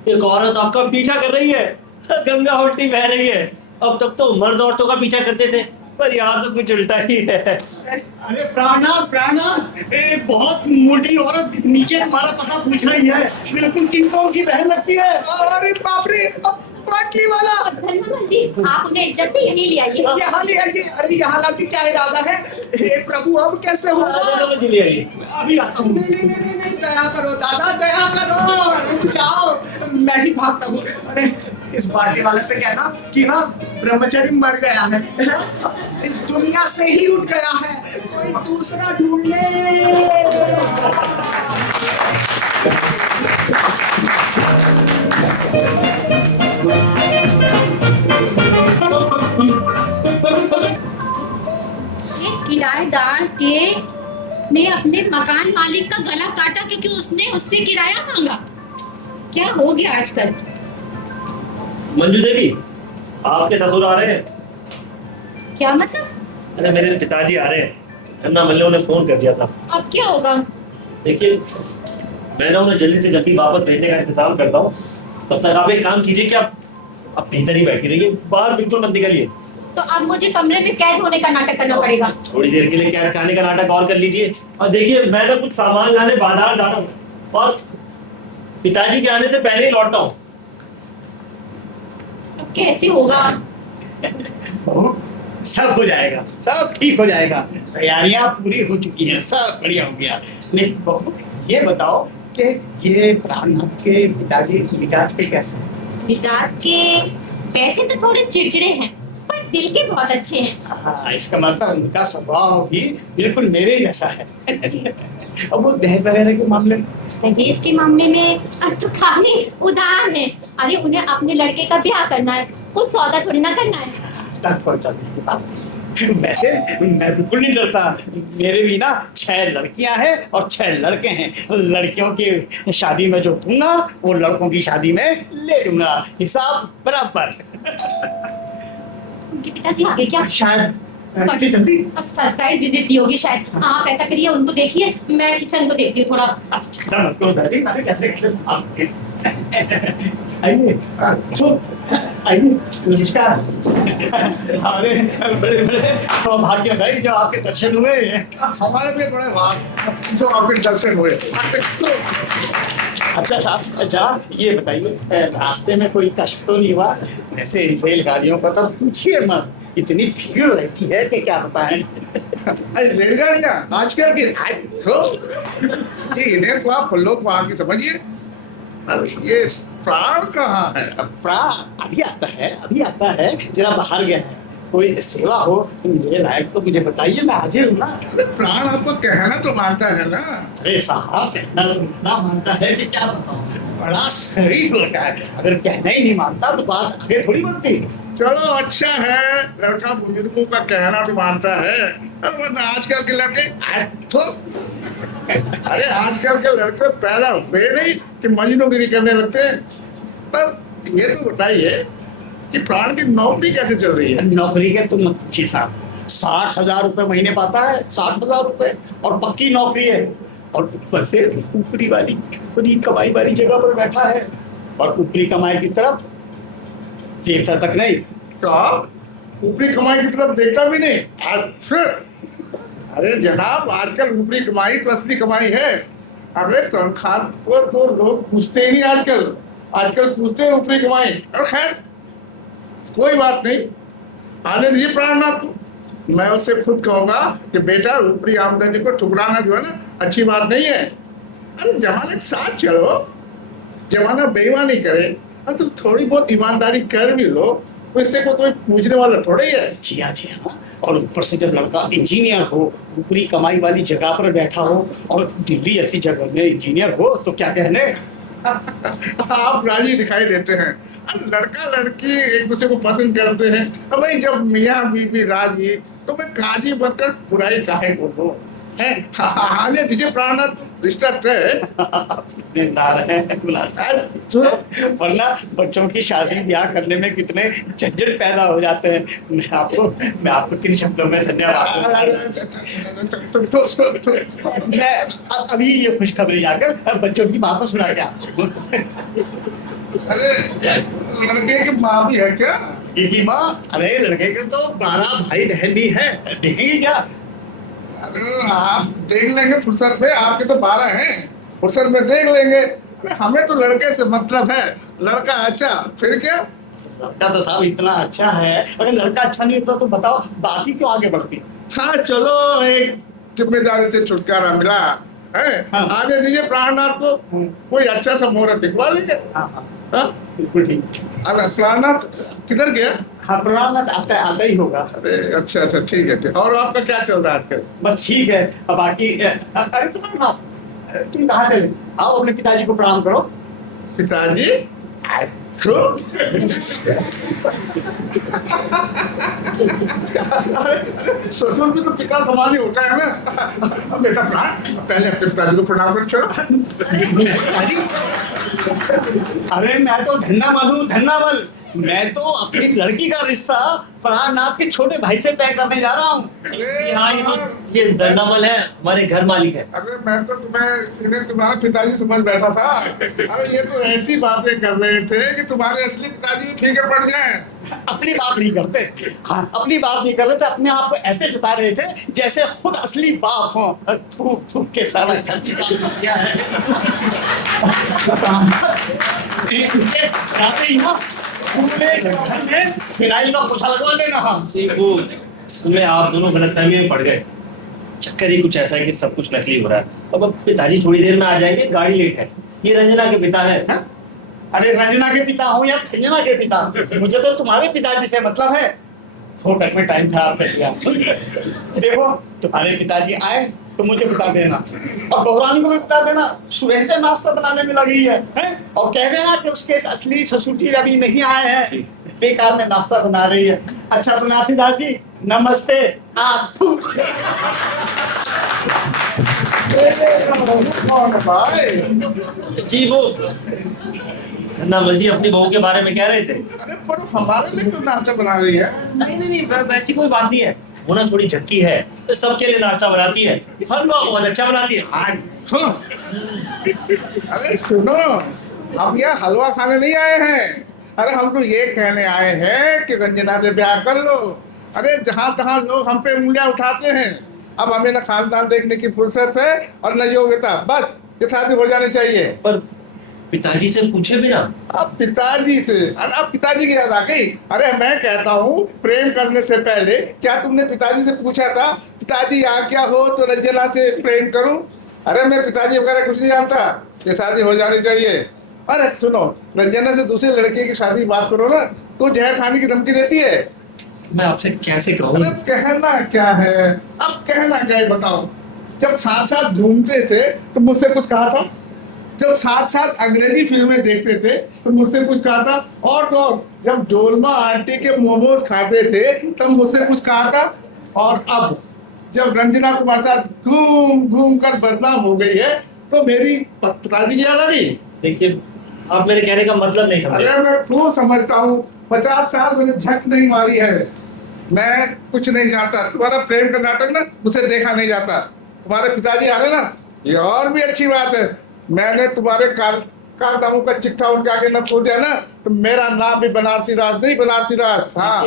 एक औरत आपका पीछा कर रही है, गंगा होटी बह रही है। अब तक तो मर्द औरतों का पीछा करते थे, पर यहाँ तो कुछ उल्टा ही है। अरे प्राणनाथ, बहुत मोटी औरत नीचे तुम्हारा पता पूछ रही है, बिल्कुल किंग कॉन्ग की बहन लगती है। अरे बाप रे, अब बाटली वाला। धन्यवाद जी, आप उन्हें इज्जत से यहीं ले आइए। यहाँ ले आइए। अरे यहाँ लाके क्या इरादा है? हे प्रभु, अब कैसे होगा? जी ले आइए। अभी आता हूँ। नहीं, दया करो दादा, दया करो, रुक जाओ, मैं ही भागता हूँ। अरे इस बाटली वाले से कहना कि ना ब्रह्मचारी मर गया है, इस दुनिया से ही उठ गया है, कोई दूसरा ढूंढ ले। ये किराएदार के ने अपने मकान मालिक का गला काटा क्योंकि उसने उससे किराया मांगा। क्या हो गया आजकल? मंजू देवी, आपके ससुर आ रहे हैं। क्या मतलब? अरे मेरे पिताजी आ रहे हैं, खन्ना मल्लों ने फोन कर दिया था। अब क्या होगा? देखिए, मैं ना उन्हें जल्दी से जल्दी वापस भेजने का इंतजाम करता हूँ। तब तक आप एक काम कीजिए कि आप भीतर ही बैठी रहिए, बाहर बिल्कुल मत निकलिए। तो अब मुझे कमरे में कैद होने का नाटक करना पड़ेगा। थोड़ी देर के लिए क्या खाने का नाटक और कर लीजिए। और देखिए, मैं ना कुछ सामान लाने बाजार जा रहा हूँ और पिताजी के आने से पहले ही लौटता हूँ। अब कैसे होगा? सब हो जाएगा, सब ठीक हो जाएगा, तैयारियां पूरी हो चुकी हैं, सब बढ़िया हो गया। ये बताओ कि ये प्राणनाथ के पिताजी मिजाज के कैसे हैं? मिजाज के वैसे तो थोड़े चिड़चिड़े हैं, पर दिल के बहुत अच्छे हैं। हाँ, इसका मतलब उनका स्वभाव भी बिल्कुल मेरे जैसा है। अब वो दहेज वगैरह के मामले में दहेज के मामले में तो काफी उदार है। अरे उन्हें अपने लड़के का ब्याह करना है, कुछ सौदा थोड़ी ना करना है। तक पहुंचाने की बात। वैसे मैं बिल्कुल नहीं डरता, मेरे भी ना 6 लड़कियां हैं और 6 लड़के हैं। लड़कियों की शादी में जो दूंगा वो लड़कों की शादी में ले लूंगा, हिसाब बराबर। उनके पिताजी आ गए क्या? शायद इतनी जल्दी? सरप्राइज विजिट दी होगी शायद। आप ऐसा करिए, उनको देखिए, मैं किचन को देखती हूँ थोड़ा। अच्छा मत करो डैडी, अरे कैसे कैसे संभालोगे? आइए, आइए, नमस्कार। अरे बड़े बड़े सौभाग्य भाई जो आपके दर्शन हुए। हमारे भी बड़े भाग जो आपके दर्शन हुए। अच्छा साहब, अच्छा ये बताइए, रास्ते में कोई कष्ट तो नहीं हुआ? वैसे रेलगाड़ियों का तो पूछिए मत, इतनी भीड़ रहती है कि क्या बताएं। अरे रेलगाड़ियाँ आजकल की ये इन्हें तो आप लोग वहाँ की समझिए। अब ये प्राण कहाँ है? अब प्राण अभी आता है, जरा बाहर गया है। कोई सेवा हो मेरे लायक तो मुझे बताइए, मैं हाजिर हूँ ना। अरे प्राण आपको कहना तो मानता है ना। अरे साहब, कहना ना मानता है कि क्या बताऊँ, बड़ा शरीफ लड़का है। अगर कहना ही नहीं मानता तो बात आगे थोड़ी बढ़ती। चलो अच्छा है, लड़का बुजुर्गों का कहना भी मानता है। अरे वरना आजकल के लड़के अरे आजकल के लड़के पैदा हुए नहीं कि मजनूगिरी करने लगते हैं। पर ये तो बताइए कि प्राण की नौकरी कैसे चल रही है? नौकरी के तुम मत पूछिए साहब, 60,000 रुपए महीने पाता है, 60,000 रुपए, और पक्की नौकरी है। और ऊपर से ऊपरी कमाई वाली जगह पर बैठा है। और ऊपरी कमाई की तरफ देखता तक नहीं। साहब ऊपरी कमाई की तरफ देखता भी नहीं? अच्छा, अरे जनाब आजकल ऊपरी कमाई तो असली कमाई है। अरे तनख्वाह को तो लोग पूछते ही नहीं आजकल पूछते हैं ऊपरी कमाई। और खैर कोई बात नहीं, आने दीजिए प्राणनाथ को। मैं उससे खुद कहूंगा कि बेटा ऊपरी आमदनी को ठुकराना जो है ना अच्छी बात नहीं है। अरे जमाने के साथ चलो, जमाना बेईमानी करे और तुम थोड़ी बहुत ईमानदारी कर भी लो तो इससे कोई पूछने वाला थोड़ा ही है। जी हाँ। और ऊपर से जब लड़का इंजीनियर हो, ऊपरी कमाई वाली जगह पर बैठा हो, और दिल्ली ऐसी जगह में इंजीनियर हो, तो क्या कहने। आप राजी दिखाई देते हैं। लड़का लड़की एक दूसरे को पसंद करते हैं। अब भाई जब मियाँ बीवी राजी, तो मैं काजी बनकर बुराई काहे बोलूं? आने दीजिए प्राणनाथ को, रिश्ता तय। वरना बच्चों की शादी ब्याह करने में कितने झंझट पैदा हो जाते हैं। मैं आपको किन शब्दों में धन्यवाद। मैं अभी ये खुशखबरी आकर बच्चों की बात को सुना के आता हूँ। अरे लड़के की माँ भी है क्या? की माँ? अरे लड़के के तो 12 भाई बहन भी है, देखेंगे क्या? अरे आप देख लेंगे फुर्सत में, आपके तो 12 हैं, फुर्सत में देख लेंगे। हमें तो लड़के से मतलब है, लड़का अच्छा फिर क्या। लड़का तो साहब इतना अच्छा है, अगर लड़का अच्छा नहीं होता तो बताओ बात ही क्यों आगे बढ़ती। हाँ चलो, एक जिम्मेदारी से छुटकारा मिला है। हाँ। आगे दीजिए प्राणनाथ को, कोई अच्छा सा मुहूर्त दिखवा लेंगे। हाँ हाँ? बिल्कुल ठीक। अरे प्राणनाथ किधर गया? हाँ प्राणनाथ आता ही होगा। अरे अच्छा ठीक है ठीक। और आपका क्या चल रहा है आजकल? बस ठीक है। अब बाकी अरे प्राणनाथ, तुम कहाँ चले? आओ अपने पिताजी को प्रणाम करो। पिताजी ससुर भी तो पिता समान ही होता है ना। बेटा प्राण, पहले अपने पिताजी को प्रणाम कर चलो। पिताजी, अरे मैं तो धन्नामल, मैं तो अपनी लड़की का रिश्ता प्राणनाथ के छोटे भाई से तय करने जा रहा हूँ। जी हाँ, ये धन्नामल है, हमारे घर मालिक है। अरे मैं तो इन्हें तुम्हारा पिताजी समझ बैठा था। अरे ये तो ऐसी बातें कर रहे थे कि तुम्हारे असली पिताजी ठीके पड़ जाए। अपनी बात नहीं करते। हाँ, अपनी बात नहीं कर रहे थे, अपने आप को ऐसे जता रहे थे जैसे खुद असली बाप हो। थूक के सारा किया है। फिनाइल का पोछा लगवा देना। हम उसमें आप दोनों गलतफहमी में पड़ गए। चक्कर ही कुछ ऐसा है कि सब कुछ नकली हो रहा है। अब पिताजी थोड़ी देर में आ जाएंगे, गाड़ी लेट है। ये रंजना के पिता है। हाँ? अरे रंजना के पिता हो या संजना के पिता, मुझे तो तुम्हारे पिताजी से मतलब है। फोकट में टाइम खराब कर दिया। देखो तुम्हारे पिताजी आए तो मुझे बता देना, और बहरानी को भी बता देना सुबह से नाश्ता बनाने में लगी है, हैं? और कह देना कि उसके असली ससुर जी अभी नहीं आए हैं, बेकार में नाश्ता बना रही है। अच्छा बनारसी दास जी नमस्ते। कौन भाई? जी वो नवल जी अपनी बहू के बारे में कह रहे थे। अरे पर हमारे लिए क्यों नाश्ता बना रही है? नहीं, वैसी कोई बात नहीं है। वो ना थोड़ी झक्की है, तो सबके लिए नाश्ता बनाती है। हलवा बहुत अच्छा बनाती है। अरे सुनो, हम यहाँ हलवा खाने नहीं आए हैं। अरे हम तो ये कहने आए हैं कि रंजना से ब्याह कर लो। अरे जहाँ तहाँ लोग हम पे उंगलियां उठाते हैं। अब हमें ना खानदान देखने की फुर्सत है और न योग्यता, बस ये शादी हो जानी चाहिए। पर पिताजी से पूछे भी ना। अब पिताजी से, अरे अब पिताजी की याद आ गई। अरे मैं कहता हूँ प्रेम करने से पहले क्या तुमने पिताजी से पूछा था पिताजी यहाँ क्या हो तो रंजना से प्रेम करूं? अरे मैं पिताजी वगैरह कुछ नहीं जानता, ये शादी हो जानी चाहिए। अरे सुनो, रंजना से दूसरे लड़के की शादी की बात करो ना तो जहर खाने की धमकी देती है। मैं आपसे कैसे कहूँ? अरे कहना क्या है, अब कहना क्या है बताओ। जब साथ साथ घूमते थे तो मुझसे कुछ कहा था, जब साथ साथ अंग्रेजी फिल्में देखते थे तो मुझसे कुछ कहा था, और तो जब डोलमा आंटी के मोमोज खाते थे तब मुझसे कुछ कहा था, और अब जब रंजना तुम्हारे साथ घूम घूम कर बदनाम हो गई है तो मेरी पिताजी की याद आ गई। देखिए आप मेरे कहने का मतलब नहीं समझे। अरे मैं क्यों समझता हूँ, 50 साल मैंने झक नहीं मारी है, मैं कुछ नहीं जानता। तुम्हारा प्रेम का नाटक ना मुझे देखा नहीं जाता। तुम्हारे पिताजी आ रहे ना, ये और भी अच्छी बात है। मैंने तुम्हारे कारनामों का चिट्ठा उनके आगे न खो दिया ना तो मेरा नाम भी बनारसी दास नहीं, बनारसी दास। हाँ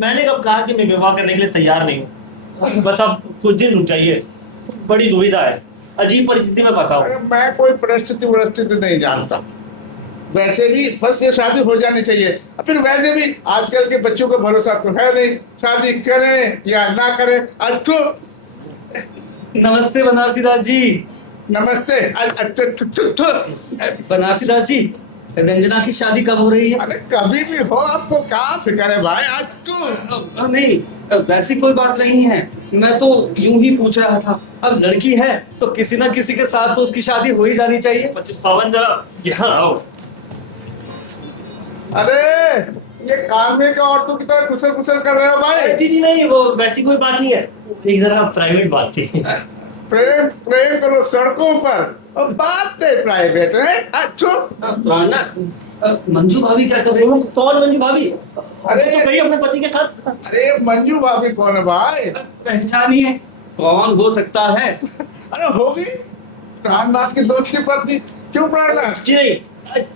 मैंने कब कहा कि मैं विवाह करने के लिए तैयार नहीं हूँ? बस आप कुछ दिन रुक जाइए, बड़ी दुविधा है, अजीब परिस्थिति में फंसा हूँ। अरे मैं कोई परिस्थिति नहीं जानता। वैसे भी बस ये शादी हो जानी चाहिए। फिर वैसे भी आजकल के बच्चों को भरोसा तो है नहीं, शादी करें या ना करें। अच्छो नमस्ते बनारसी दास जी। नमस्ते। बनारसी दास जी, रंजना की शादी कब हो रही है? अरे कभी भी हो, आपको क्या फिक्र है भाई। आज तो नहीं, वैसी कोई बात नहीं है, मैं तो यूं ही पूछ रहा था। अब लड़की है तो किसी ना किसी के साथ तो उसकी शादी हो ही जानी चाहिए। पवन जरा यहाँ आओ। अरे ये काम में का औरतों की तरह कुशल कुशल कर रहे हो भाई। जी नहीं, वो वैसी कोई बात नहीं है, एक जरा प्राइवेट बात थी। प्रेम प्रेम करो सड़कों पर और बात नहीं प्राइवेट है। अच्छो राना, मंजू भाभी क्या कर रही है? कौन मंजू भाभी? अरे तो कहीं अपने पति के साथ। अरे मंजू भाभी कौन है भाई? पहचानी है? कौन हो सकता है? अरे होगी प्राणनाथ के दोस्त की पत्नी। क्यों प्राणनाथ? जी नहीं,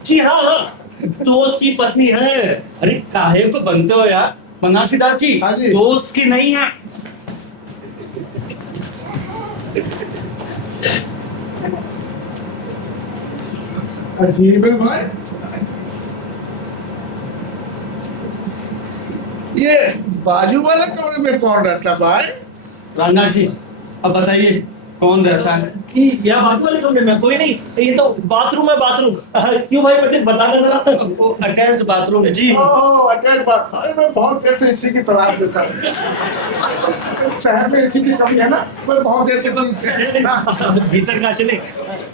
जी हाँ, दोस्त की पत्नी है। अरे काहे को बनते हो यार बनारसी दास जी? हाँ जी। दोस्त की नहीं है। अजीब है भाई। ये बाजू वाले कमरे में कौन रहता भाई? राना जी अब बताइए कौन रहता है? यहाँ बाथरूम वाले कमरे में कोई नहीं, ये तो बाथरूम है, बाथरूम। क्यों भाई पंडित, बताना जरा। अटैच्ड बाथरूम है जी। अटैच बात। अरे मैं बहुत देर से इसी की तलाश में था। शहर में इसी की कमी है ना, मैं बहुत देर से भीतर कहाँ चले?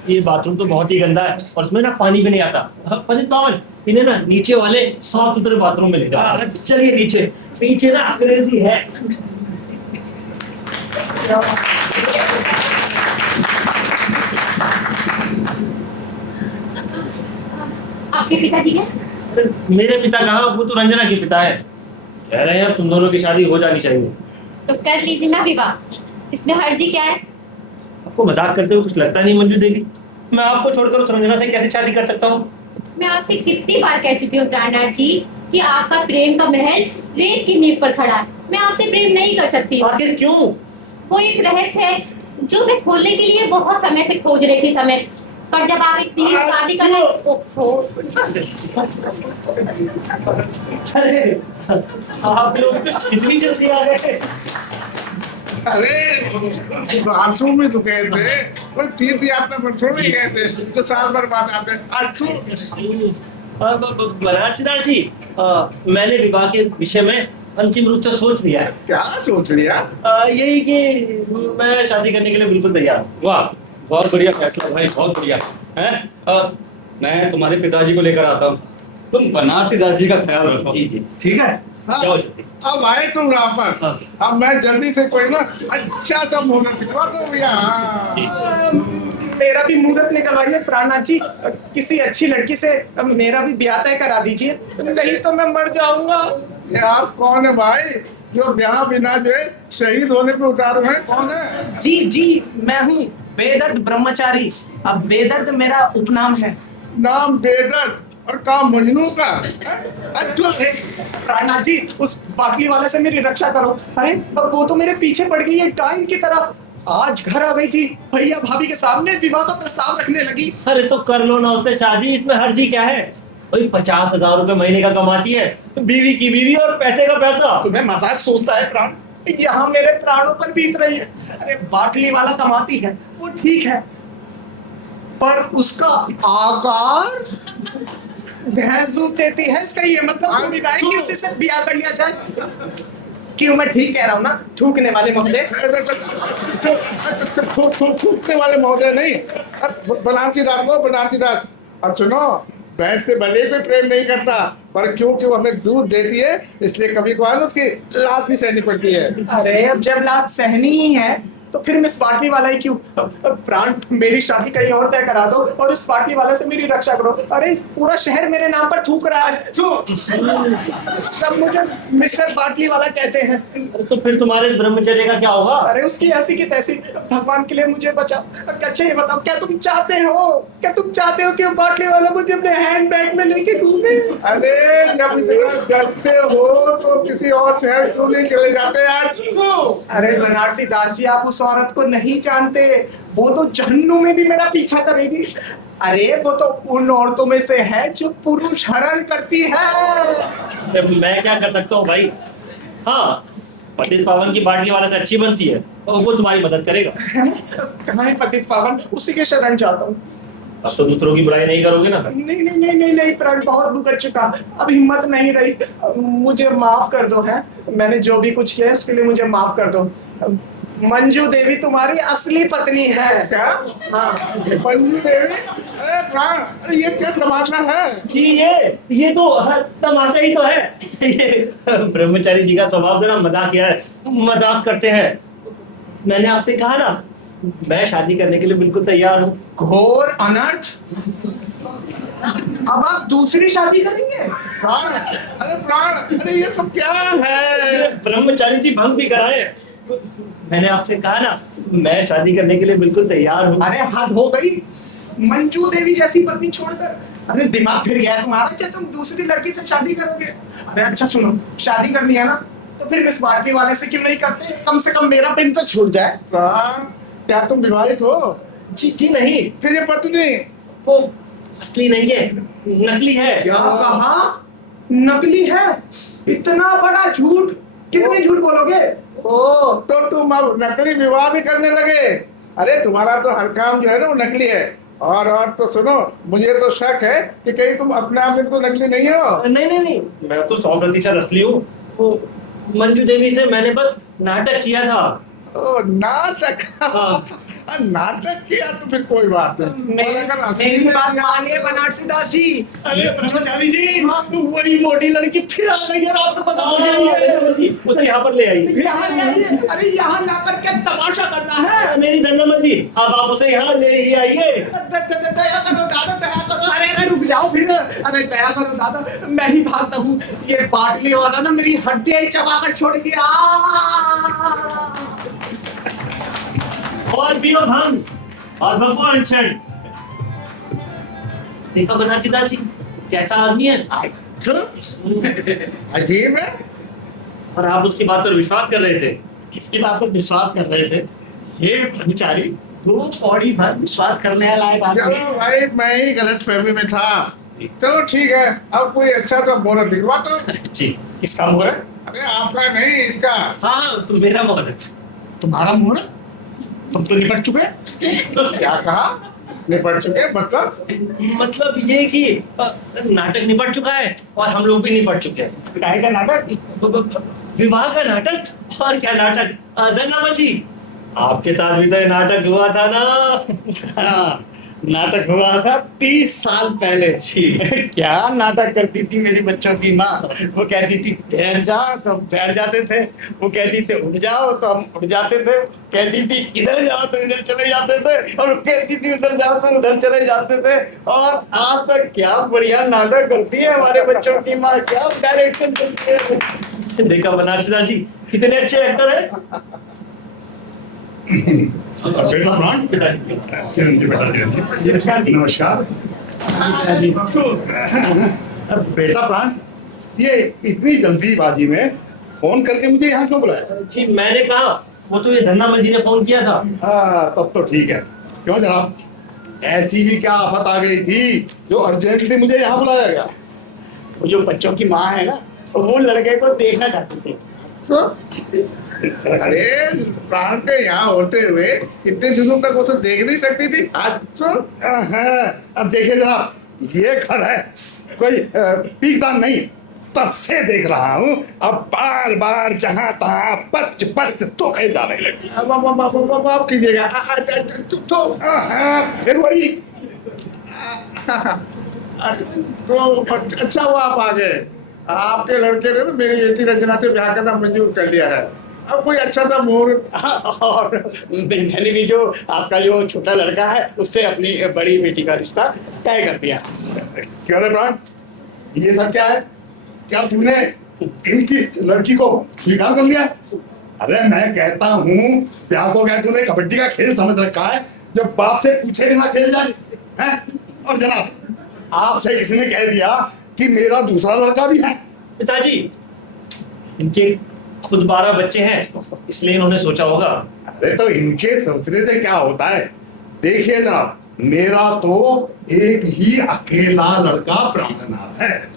ये बाथरूम तो बहुत ही गंदा है और उसमें ना पानी भी नहीं आता। पंडित बावन, इन्हें ना नीचे वाले साफ सुथरे बाथरूम में ले जाओ। चलिए नीचे, नीचे ना अंग्रेजी है। आपके पिताजी क्या? मेरे पिता कहाँ, वो तो रंजना के पिता है। कह रहे हैं अब तुम दोनों की शादी हो जानी चाहिए। तो कर लीजिए ना विवाह, इसमें हर्जी क्या है? आपको मजाक करते हुए कुछ लगता नहीं मंजू देवी? मैं आपको छोड़कर उस रंजना से कैसे शादी कर सकता हूँ? मैं आपसे कितनी बार कह चुकी हूँ प्राणनाथ जी कि आपका प्रेम का महल रेत की नींव पर खड़ा है। मैं आपसे प्रेम नहीं कर सकती। आखिर क्यों? वो एक रहस्य है जो मैं खोलने के लिए बहुत समय से खोज रही थी समय, पर जब आप इतनी शादी कर रहे अरे आप लोग इतनी जल्दी आ गए? अरे बाथरूम में तो गए थे, कोई तीर्थ यात्रा पर थोड़ी गए थे तो साल भर बाद आते। बनारसीदास जी, मैंने विवाह के विषय में अंतिम रूप से सोच लिया है। क्या सोच लिया? यही कि मैं शादी करने के लिए बिल्कुल तैयार हूँ। वाह, बहुत बढ़िया फैसला भाई, बहुत बढ़िया है। मैं तुम्हारे पिताजी को लेकर आता हूँ, तुम बनारसी दास जी का ख्याल रखो। जी जी, ठीक है। हाँ, जाओ जल्दी। अब आए तुम यहाँ पर, हाँ। अब मैं जल्दी से कोई ना अच्छा सा मुहूर्त दिखवा दो भैया। हाँ। मेरा भी मुहूर्त निकलवाइए प्राणनाथ जी, किसी अच्छी लड़की से मेरा भी ब्याह तय करा दीजिए, नहीं तो मैं मर जाऊंगा। ये आप कौन है भाई जो ब्याह बिना जो है शहीद होने पे उतारू है? कौन है? जी जी, मैं हूँ बेदर्द ब्रह्मचारी। अब बेदर्द मेरा उपनाम है। नाम बेदर्द और काम मजनू का? प्राणनाथ जी, उस बाटली वाले से मेरी रक्षा करो। अरे अब वो तो मेरे पीछे पड़ गई है टाइम की तरह। आज घर आ गई थी, भैया भाभी के सामने विवाह का प्रस्ताव रखने लगी। अरे तो कर लो ना उससे शादी, इसमें हर्जी क्या है? वही 50,000 रुपए महीने का कमाती है, बीवी की बीवी और पैसे का पैसा। तुम्हें मजाक सोचता है प्राण? यहाँ मेरे प्राणों पर बीत रही है। अरे बाटली वाला कमाती है वो ठीक है, पर उसका आकार भैंसू देती है, इसका ये मतलब थोड़ी ना है कि उसी से ब्याह कर लिया जाए। क्यों मैं ठीक कह रहा हूँ ना थूकने वाले महोदय? थूकने वाले महोदय नहीं, बनारसी दास को बनारसी दास। अब सुनो, भैंस से भले कोई प्रेम नहीं करता, पर क्योंकि वो हमें दूध देती है इसलिए कभी कभार उसकी लात भी सहनी पड़ती है। अरे अब जब लात सहनी ही है तो फिर मिस बाटली वाला ही क्यों? प्राण, मेरी शादी कहीं और तय करा दो और उस बाटली वाले से मेरी रक्षा करो। अरे पूरा शहर मेरे नाम पर थूक रहा है, सब मुझे मिस्टर बाटली वाला कहते हैं। तो फिर तुम्हारे ब्रह्मचर्य का क्या होगा? अरे उसकी ऐसी की तैसी, भगवान के लिए मुझे बचाओ। अच्छा ये बताओ, क्या तुम चाहते हो कि वो बाटली वाला मुझे अपने हैंड बैग में लेके घूमे? अरे जब इतना डरते हो तो किसी और शहर क्यों नहीं चले जाते आज? अरे बनारसी दास जी, आप उस औरत को नहीं जानते, वो तो जहन्नुम में भी मेरा पीछा करेगी। अरे वो तो उन औरतों में से है जो पुरुष हरण करती है। मैं क्या कर सकता हूँ भाई? हाँ, पतित पावन की बाटली वाला से अच्छी बनती है और वो तुम्हारी मदद करेगा। कहाँ है पतित पावन? उसी के शरण जाता हूँ। अब तो दूसरों की बुराई नहीं करोगे ना? नहीं प्राण, बहुत भुगत चुका, अब हिम्मत नहीं रही। मुझे माफ कर दो। है, मैंने जो भी कुछ किया उसके लिए मुझे माफ कर दो। मंजू देवी तुम्हारी असली पत्नी है। क्या? हाँ। मंजू देवी? अरे प्राण, अरे ये क्या तमाशा है? जी, ये तो तमाशा ही तो है। ये ब्रह्मचारी जी का स्वभाव जरा मजाकिया है, मजाक करते हैं। मैंने आपसे कहा ना, मैं शादी करने के लिए बिल्कुल तैयार हूँ। घोर अनर्थ, अब आप दूसरी शादी करेंगे? प्राण, अरे प्राण, अरे ये सब क्या है? ब्रह्मचारी जी भंग भी कराए। मैंने आपसे कहा ना, मैं शादी करने के लिए बिल्कुल तैयार हूँ। अरे हद हो गई, मंजू देवी जैसी पत्नी छोड़कर। अरे दिमाग फिर गया तुम्हारा, क्या तुम दूसरी लड़की से शादी करोगे? अरे अच्छा सुनो, शादी कर दिया ना तो फिर मिस बाटली वाले से क्यों नहीं करते? कम से कम मेरा प्रेम तो छूट जाए। प्राण, क्या तुम विवाहित हो? जी नहीं, फिर ये पत्नी? वो असली नहीं है, नकली है। क्या कहा? नकली है? इतना बड़ा झूठ, कितने झूठ बोलोगे? ओ, तो तुम अब नकली विवाह भी करने लगे? अरे तुम्हारा तो हर काम जो है ना वो नकली है। और तो सुनो, मुझे तो शक है कि कहीं तुम अपने आप में तो नकली नहीं हो। नहीं, मैं तो 100% असली हूँ। वो मंजू देवी से मैंने बस नाटक किया था। ओ, नाटक? हाँ। नाटक किया तो फिर कोई बात नहीं। मेरी बात मानिए बनारसी दास जी। अरे ब्रह्मचारी जी, वही मोटी लड़की फिर आ गई है, आपको पता हो जाएगी। उसे यहाँ पर ले आइए। यहाँ ले आइए। अरे यहाँ लाकर क्या तमाशा करना है? मेरी धन्यमत जी, अब आप उसे यहाँ ले ही आइए। दया करो दादा, दया करो। अरे रुक जाओ फिर। अरे दया करो दादा, मैं ही भागता हूँ। ये बाटली वाला ना मेरी हड्डियां ही चबा कर छोड़ गया। और पियो भांग और भगो अनशन। देखा बनारसी दास जी कैसा आदमी है? अजीब है। और आप उसकी बात पर विश्वास कर रहे थे? किसकी बात पर विश्वास कर रहे थे? ये ब्रह्मचारी 2 पौड़ी भर विश्वास करने लायक आदमी है। चलो भाई, मैं ही गलत फहमी में था। चलो ठीक है, अब कोई अच्छा सा मुहूर्त दिखवा तो। जी, किसका मुहूर्त? अरे आपका नहीं, इसका। हाँ, तो मेरा मुहूर्त। तुम्हारा मुहूर्त, तुम तो निपट चुके। क्या कहा? निपट चुके मतलब ये कि नाटक निपट चुका है और हम लोग भी निपट चुके हैं। काहे का नाटक? विवाह का नाटक? और क्या नाटक धन्नामा जी, आपके साथ भी तो ये नाटक हुआ था ना? हाँ, नाटक हुआ था 30 साल पहले। क्या नाटक करती थी मेरी बच्चों की माँ। वो कहती थी बैठ जा तो हम बैठ जाते थे, वो कहती थी उठ जाओ तो हम उठ जाते थे, कहती थी इधर जाओ तो इधर चले जाते थे, और कहती थी उधर जाओ तो उधर चले जाते थे। और आज तक क्या बढ़िया नाटक करती है हमारे बच्चों की माँ, क्या डायरेक्शन करती है। देखा बनारसी दास जी कितने अच्छे एक्टर है। बेटा प्राण, चिरंजीव बेटा चिरंजीव, नमस्कार। तो बेटा प्राण, ये इतनी जल्दीबाजी में फोन करके मुझे यहाँ क्यों बुलाया? जी मैंने कहा, वो तो ये धन्नामा जी ने फोन किया था। हाँ, तब तो ठीक है। क्यों जनाब, ऐसी भी क्या आफत आ गई थी जो अर्जेंटली मुझे यहाँ बुलाया गया? वो जो बच्चों की माँ है ना, वो लड़के को देखना चाहती थी। तो अरे प्राण के यहाँ होते हुए इतने दिनों तक उसे देख नहीं सकती थी, आज तो अब देखिए जनाब, ये घर है कोई पीकदान नहीं, तब से देख रहा हूँ। अब बार बार जहाँ तहाँ पच पच तो कहीं जाने लगी। अब कीजिएगा तो फिर वही। तो अच्छा हुआ आप आ गए। आपके लड़के ने मेरी बेटी रंजना से ब्याह करना मंजूर कर लिया है। अब कोई अच्छा सा मुहूर्त। और मैंने भी जो आपका जो छोटा लड़का है उससे अपनी बड़ी बेटी का रिश्ता तय कर दिया। क्यों रे प्राण, ये सब क्या है? क्या तूने इनकी लड़की को स्वीकार कर लिया? अरे मैं कहता हूँ, ब्याह को क्या तूने कबड्डी का खेल समझ रखा है जो बाप से पूछे बिना खेल जाए हैं? और जनाब, आपसे किसी ने कह दिया कि मेरा दूसरा लड़का भी है? पिताजी, इनके खुद 12 बच्चे हैं, इसलिए इन्होंने सोचा होगा। अरे तो इनके सोचने से क्या होता है? देखिए जनाब, मेरा तो एक ही अकेला लड़का प्राणनाथ है,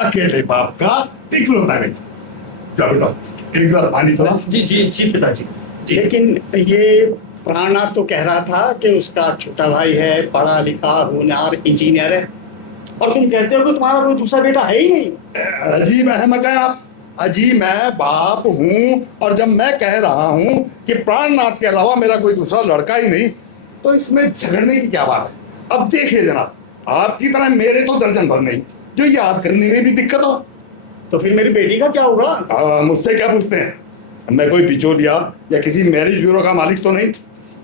अकेले बाप का इकलौता बेटा। क्या बेटा, एक गिलास पानी पिला। जी जी जी पिताजी जी। लेकिन ये प्राणनाथ तो कह रहा था कि उसका छोटा भाई है, पढ़ा लिखा होनहार इंजीनियर है, और तुम कहते हो कि तुम्हारा कोई दूसरा बेटा है ही नहीं। अजीब अहमक है आप। अजी मैं बाप हूँ, और जब मैं कह रहा हूँ कि प्राणनाथ के अलावा मेरा कोई दूसरा लड़का ही नहीं, तो इसमें झगड़ने की क्या बात है? अब देखिए जनाब, आपकी तरह मेरे तो दर्जन भर नहीं जो याद करने में भी दिक्कत हो। तो फिर मेरी बेटी का क्या होगा? मुझसे क्या पूछते हैं? मैं कोई बिचौलिया या किसी मैरिज ब्यूरो का मालिक तो नहीं।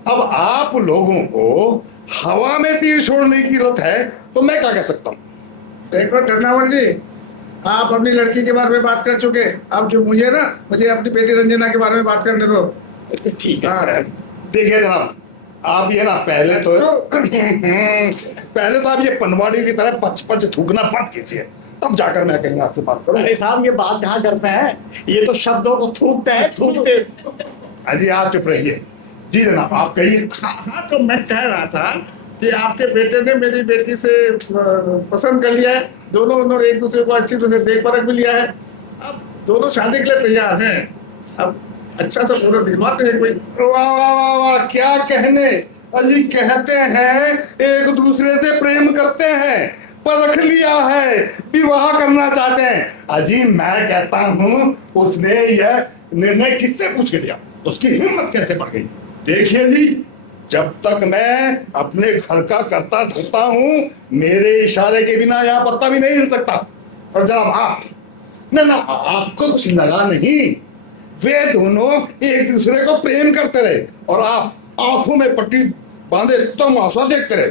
अब आप लोगों को हवा में तीर छोड़ने की लत है तो मैं क्या कह सकता हूँ? देखो धन्नावल जी, आप अपनी लड़की के बारे में बात कर चुके। अब जो मुझे अपनी बेटी रंजना के बारे में बात करने दो। ठीक है। देखिए जनाब, आप ये ना पहले तो आप ये पनवाड़ी की तरह पच पच थूकना बंद कीजिए, तब जाकर मैं कहीं आपसे बात करूं। अरे साहब, ये बात कहाँ करते हैं, ये तो शब्दों को थूकते हैं, थूकते। अजी आप चुप रहिए। जी जनाब, आप कहिए। हाँ, तो मैं कह रहा था कि आपके बेटे ने मेरी बेटी से पसंद कर लिया है। दोनों उन्होंने एक दूसरे को अच्छी तरह से देख परख भी लिया है। अब दोनों शादी के लिए तैयार हैं। अब अच्छा सा फोटो दिखवाते हैं कोई। वाह वाह वाह वाह, क्या कहने। अजी कहते हैं एक दूसरे से प्रेम करते हैं, परख लिया है, विवाह करना चाहते हैं। अजी मैं कहता हूँ, उसने यह निर्णय किससे पूछ के लिया? उसकी हिम्मत कैसे बढ़ गई? देखिए जी, जब तक मैं अपने घर का करता धरता हूँ, मेरे इशारे के बिना यहाँ पत्ता भी नहीं हिल सकता। और जनाब आप ना आपको कुछ लगा नहीं, वे दोनों एक दूसरे को प्रेम करते रहे और आप आंखों में पट्टी बांधे तमाशा देखते रहे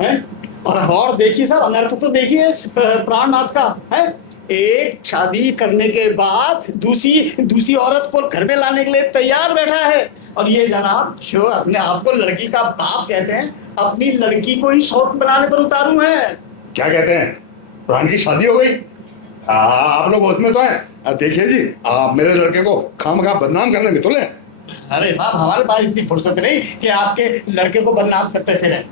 हैं। और देखिए सर, अनर्थ तो देखिए प्राणनाथ का है। एक शादी करने के बाद दूसरी औरत को घर में लाने के लिए तैयार बैठा है, और ये जनाब जो अपने आप को लड़की का बाप कहते हैं, अपनी लड़की को ही शौक बनाने पर उतारू है। क्या कहते हैं, प्राण की शादी हो गई? आप लोग उसमें तो हैं। देखिए जी, आप मेरे लड़के को खामखा बदनाम करने में तो ले। अरे साहब, हमारे पास इतनी फुर्सत नहीं कि आपके लड़के को बदनाम करते फिरे।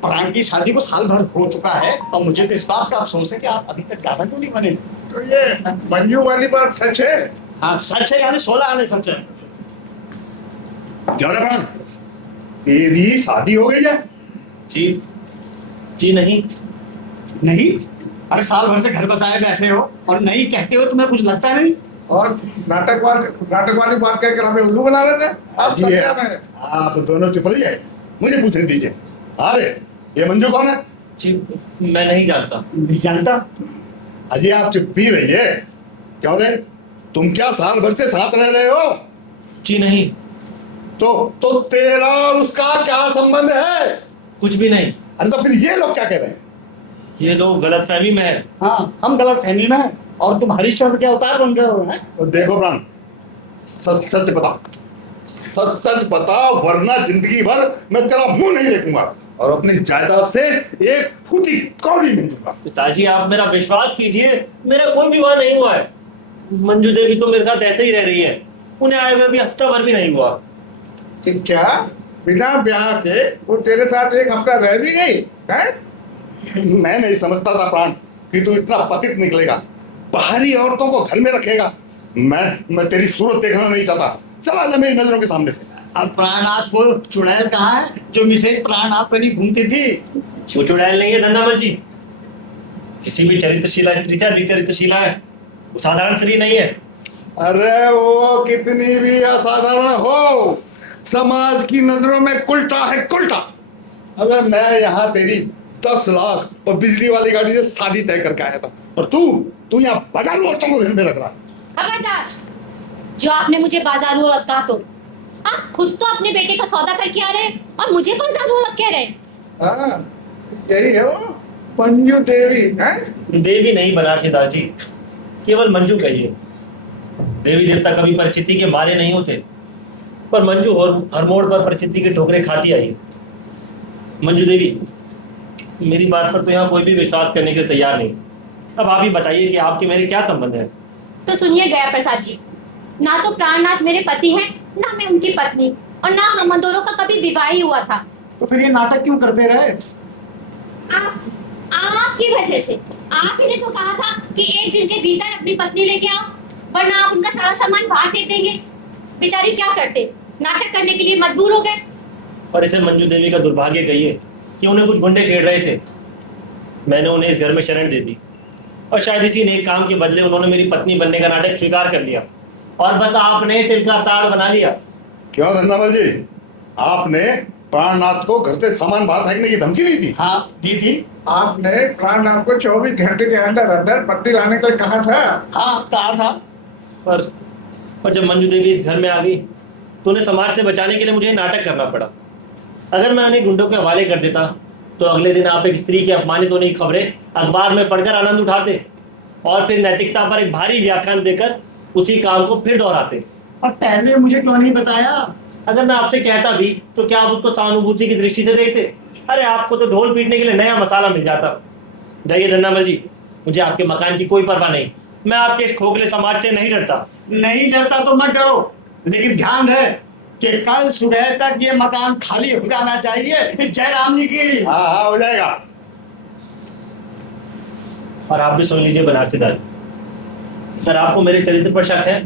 प्राण की शादी को साल भर हो चुका है, और मुझे तो इस बात का अफसोस है कि आप अभी तक दादा क्यों नहीं बने। तो ये मंजू वाली बात सच है? हाँ सच है, यानी 16 आने सच है। क्यों रे प्राण, तेरी शादी हो गई है? जी जी नहीं। नहीं? अरे साल भर से घर बसाए बैठे हो और नहीं कहते हो, तुम्हें कुछ लगता नहीं? और नाटक वाली बात कहकर हमें उल्लू बना रहे थे। अब जी समझा मैं। आप दोनों चुप रहिए, मुझे पूछने दीजिए। अरे ये मंजू कौन है? जी मैं नहीं जानता। नहीं जानता? अजय आप चुप भी रहिए। क्यों रे, तुम क्या साल भर से साथ रह रहे हो? जी नहीं। तो तेरा और उसका क्या संबंध है? कुछ भी नहीं। अरे तो फिर ये लोग क्या कह रहे हैं? ये लोग गलतफहमी में है। हाँ हम गलत फहमी में हैं और तुम हरिश्चंद्र के अवतार बन रहे हो। हैं? तो देखो प्राण, सच सच बता, सच सच बता, वरना जिंदगी भर मैं तेरा मुंह नहीं देखूंगा और अपनी जायदाद से एक फूटी कौड़ी नहीं दूंगा। पिताजी आप मेरा विश्वास कीजिए, मेरा कोई विवाह नहीं हुआ है। मंजू देवी तो मेरे साथ ऐसे ही रह रही है, उन्हें आए हुए भी हफ्ता भर भी नहीं हुआ। कि क्या बिना ब्याह के वो तेरे साथ एक हफ्ता रह भी गई है? मैं नहीं समझता था प्राण कि तू इतना पतित निकलेगा, बाहरी औरतों को घर में रखेगा। मैं तेरी सूरत देखना नहीं चाहता, चला जा मेरी नजरों के सामने से। अब प्राणनाथ वो चुड़ैल कहाँ है जो मिसेज प्राणनाथ पर नहीं घूमती थी? वो चुड़ैल नहीं है धन्नामल जी, किसी भी चरित्रशीला स्त्री से अधिक चरित्रशीला है, वो साधारण स्त्री नहीं है। अरे वो कितनी भी असाधारण हो, समाज की नजरों में कुल्टा है कुल्टा। अबे मैं यहाँ तेरी 10 लाख और बिजली वाली गाड़ी से शादी तय करके आया था और तू यहाँ बाजारू औरतों को घर में रख रहा है। खबरदार, जो आपने मुझे बाजारू औरत कहा तो आप खुद तो अपने बेटे का सौदा करके आ रहे हैं और मुझे बाजारू औरत कह रहे हैं। हाँ, यही है वो मंजू देवी है। देवी नहीं बनारसी दास जी, केवल मंजू कहिए। देवी देवता कभी परिस्थिति के मारे नहीं होते, पर मंजू हर मोड़ पर परिस्थिति के ठोकरे खाती आई। मंजू देवी, मेरी बात पर तो यहाँ कोई भी विश्वास करने के लिए तैयार नहीं। अब आप ही बताइए कि आपके मेरे क्या संबंध है? तो सुनिए गया प्रसाद जी, ना तो प्राणनाथ मेरे पति हैं, ना मैं उनकी पत्नी, और ना हम दोनों का कभी विवाह ही हुआ था। तो फिर ये नाटक क्यों करते रहे? आपकी वजह से। आप ही ने तो कहा था कि एक दिन के भीतर अपनी पत्नी लेके आओ, वरना आप उनका सारा सामान बाहर फेंक देंगे। बेचारी क्या करते, नाटक करने के लिए मजबूर हो गए। और इसे मंजू देवी का दुर्भाग्य कहिए कि उन्हें कुछ गुंडे छेड़ रहे थे। मैंने उन्हें इस घर में शरण दे दी और शायद इसी नेक काम के बदले उन्होंने मेरी पत्नी बनने का नाटक स्वीकार कर लिया और बस आपने तिल का ताड़ बना लिया। क्यों धन्नामल जी, आपने प्राणनाथ को घर से सामान बाहर फेंकने की धमकी दी थी? हाँ दी थी। आपने प्राणनाथ को 24 घंटे के अंदर पत्नी लाने का कहा था। हाँ कहा था। पर जब मंजू देवी इस घर में आ गई तो उन्हें समाज से बचाने के लिए मुझे नाटक करना पड़ा। अगर मैं उन्हें गुंडों के हवाले कर देता तो अगले दिन आप एक स्त्री की अपमानित होने की खबरें अखबार में पढ़कर आनंद उठाते और फिर नैतिकता पर एक भारी व्याख्यान देकर उसी काम को फिर दोहराते। और पहले मुझे क्यों नहीं बताया? अगर मैं आपसे कहता भी तो क्या आप उसको सहानुभूति की दृष्टि से देखते? अरे आपको तो ढोल पीटने के लिए नया मसाला मिल जाता। जाइए धन्नामल जी, मुझे आपके मकान की कोई परवाह नहीं। मैं आपके इस खोखले समाज से नहीं डरता। नहीं डरता तो मत डरो, लेकिन ध्यान रहे कि कल सुबह तक ये मकान खाली हो जाना चाहिए। जयराम जी की। हाँ हो जाएगा। और आप भी सुन लीजिए बनारसी दास, अगर आपको मेरे चरित्र पर शक है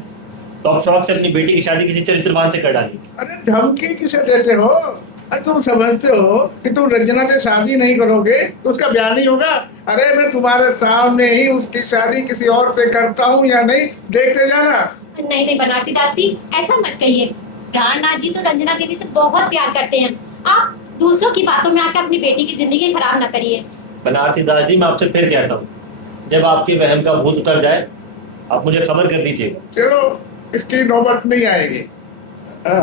तो आप शौक से अपनी बेटी की शादी किसी चरित्रवान से कर डालिए। अरे धमकी किसे देते हो? अरे तुम समझते हो कि तुम रंजना से शादी नहीं करोगे तो उसका ब्याह नहीं होगा? अरे मैं तुम्हारे सामने ही उसकी शादी किसी और से करता हूँ या नहीं, देखते जाना। नहीं नहीं बनारसी दास जी, ऐसा मत कहिए। प्राणनाथ जी तो रंजना देवी से बहुत प्यार करते हैं। आप दूसरों की बातों में आकर अपनी बेटी की जिंदगी खराब ना करिए। बनारसी दास जी, मैं आपसे फिर कहता हूँ, जब आपके वहम का भूत उतर जाए आप मुझे खबर कर दीजिएगा। चलो, इसकी नौबत नहीं आएगी।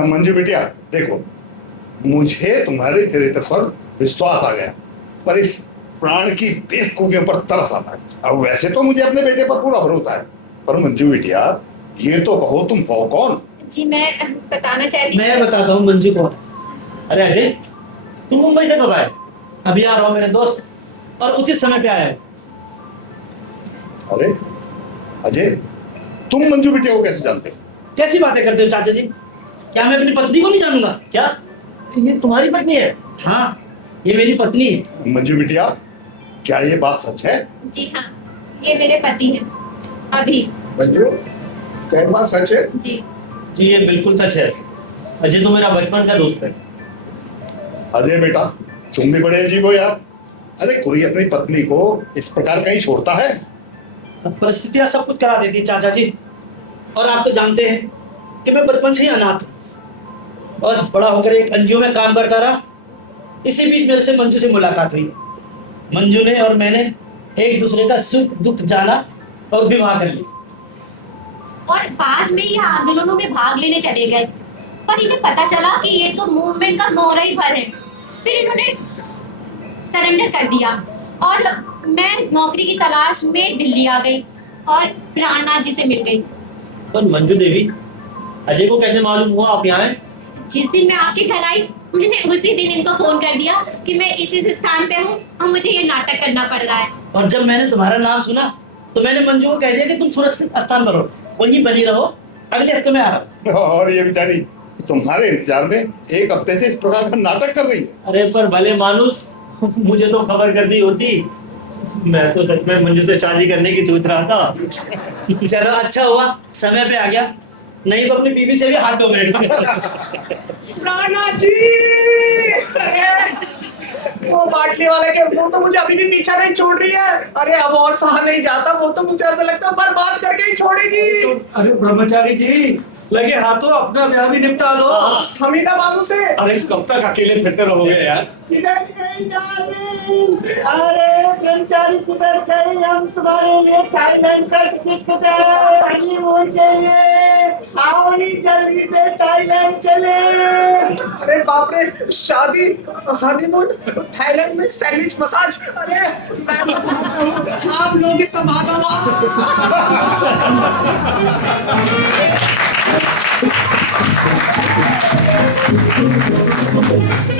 मंजू बिटिया देखो, मुझे तुम्हारे चरित्र पर विश्वास आ गया, पर इस प्राण की बेवकूफियों पर तरस आता है। अब वैसे तो मुझे अपने बेटे पर पूरा भरोसा है, पर मंजू बिटिया ये तो कहो तुम हो कौन? जी मैं बताना चाहती मैं बताता हूँ मंजू कौन। अरे अजय, तुम मुंबई से कब आए? अभी आ रहा हूँ मेरे दोस्त, और उचित समय पे आया है। अरे अजय, तुम मंजू बिटिया को कैसे जानते हो? कैसी बातें करते हो चाचा जी? क्या मैं अपनी पत्नी को नहीं जानूंगा? क्या ये तुम्हारी पत्नी है? हाँ, ये मेरी पत्नी है। मंजू बिटिया, क्या ये बात सच है? जी हाँ, ये मेरे पति हैं। अभी मंजू, क्या बात सच है? जी जी ये बिल्कुल सच है। अजय तो मेरा बचपन का दोस्त है। अजय बेटा, तुम भी बड़े अजीब हो यार। अरे कोई अपनी पत्नी को इस प्रकार कहीं छोड़ता है? परिस्थितियां सब कुछ करा देती है चाचा जी। और आप तो जानते हैं कि मैं बचपन से ही अनाथ हूँ और बड़ा होकर एक एनजीओ में काम करता रहा। इसी बीच मेरे से मंजू से मुलाकात हुई। मंजू ने और मैंने एक दूसरे का सुख दुख जाना और विवाह कर लिया। और बाद में ये आंदोलनों में भाग लेने चले गए, पर इन्हें पता चला कि ये तो मूवमेंट का मोहरा ही भर है। फिर इन्होंने सरेंडर कर दिया और मैं नौकरी की तलाश में दिल्ली आ गई और प्राणनाथ जी से मिल गई। पर मंजू देवी, अजय को कैसे मालूम हुआ आप यहाँ हैं? जिस दिन मैं आपके घर आई, मैंने उसी दिन इनको फोन कर दिया कि मैं इस स्थान पे हूँ और मुझे ये नाटक करना पड़ रहा है। और जब मैंने तुम्हारा नाम सुना तो मैंने मंजू को कह दिया कि तुम सुरक्षित स्थान पर हो, वहीं बनी रहो, अगले हफ्ते में आ रहा हूँ। और ये बेचारी तुम्हारे इंतजार में एक हफ्ते से इस प्रकार का नाटक कर रही है। अरे पर भले मानुस, मुझे तो खबर कर दी होती। मैं तो सच में मंजू से शादी करने की सोच रहा था। चलो अच्छा हुआ समय पे आ गया, नहीं तो अपनी बीवी से भी हाथ धो बैठता। प्राणनाथ जी, वो बाटली वाले के वो तो मुझे अभी भी पीछा नहीं छोड़ रही है। अरे अब और सहा नहीं जाता, वो तो मुझे ऐसा लगता है बर्बाद करके ही छोड़ेगी। अरे ब्रह्मचारी जी, लगे हाथों अपना ब्याह भी निपटा लो। हमीदा बाबू से। अरे कब तक अकेले फिरते रहोगे यार? किधर गई डार्लिंग? अरे ब्रह्मचारी किधर गई? हम तुम्हारे लिए थाईलैंड का टिकट कटाए हनीमून के लिए। आओ नहीं जल्दी से थाईलैंड चले। अरे बाप रे, शादी, हनीमून, थाईलैंड में सैंडविच मसाज। अरे मैं बताता हूँ, आप लोग ही संभालो।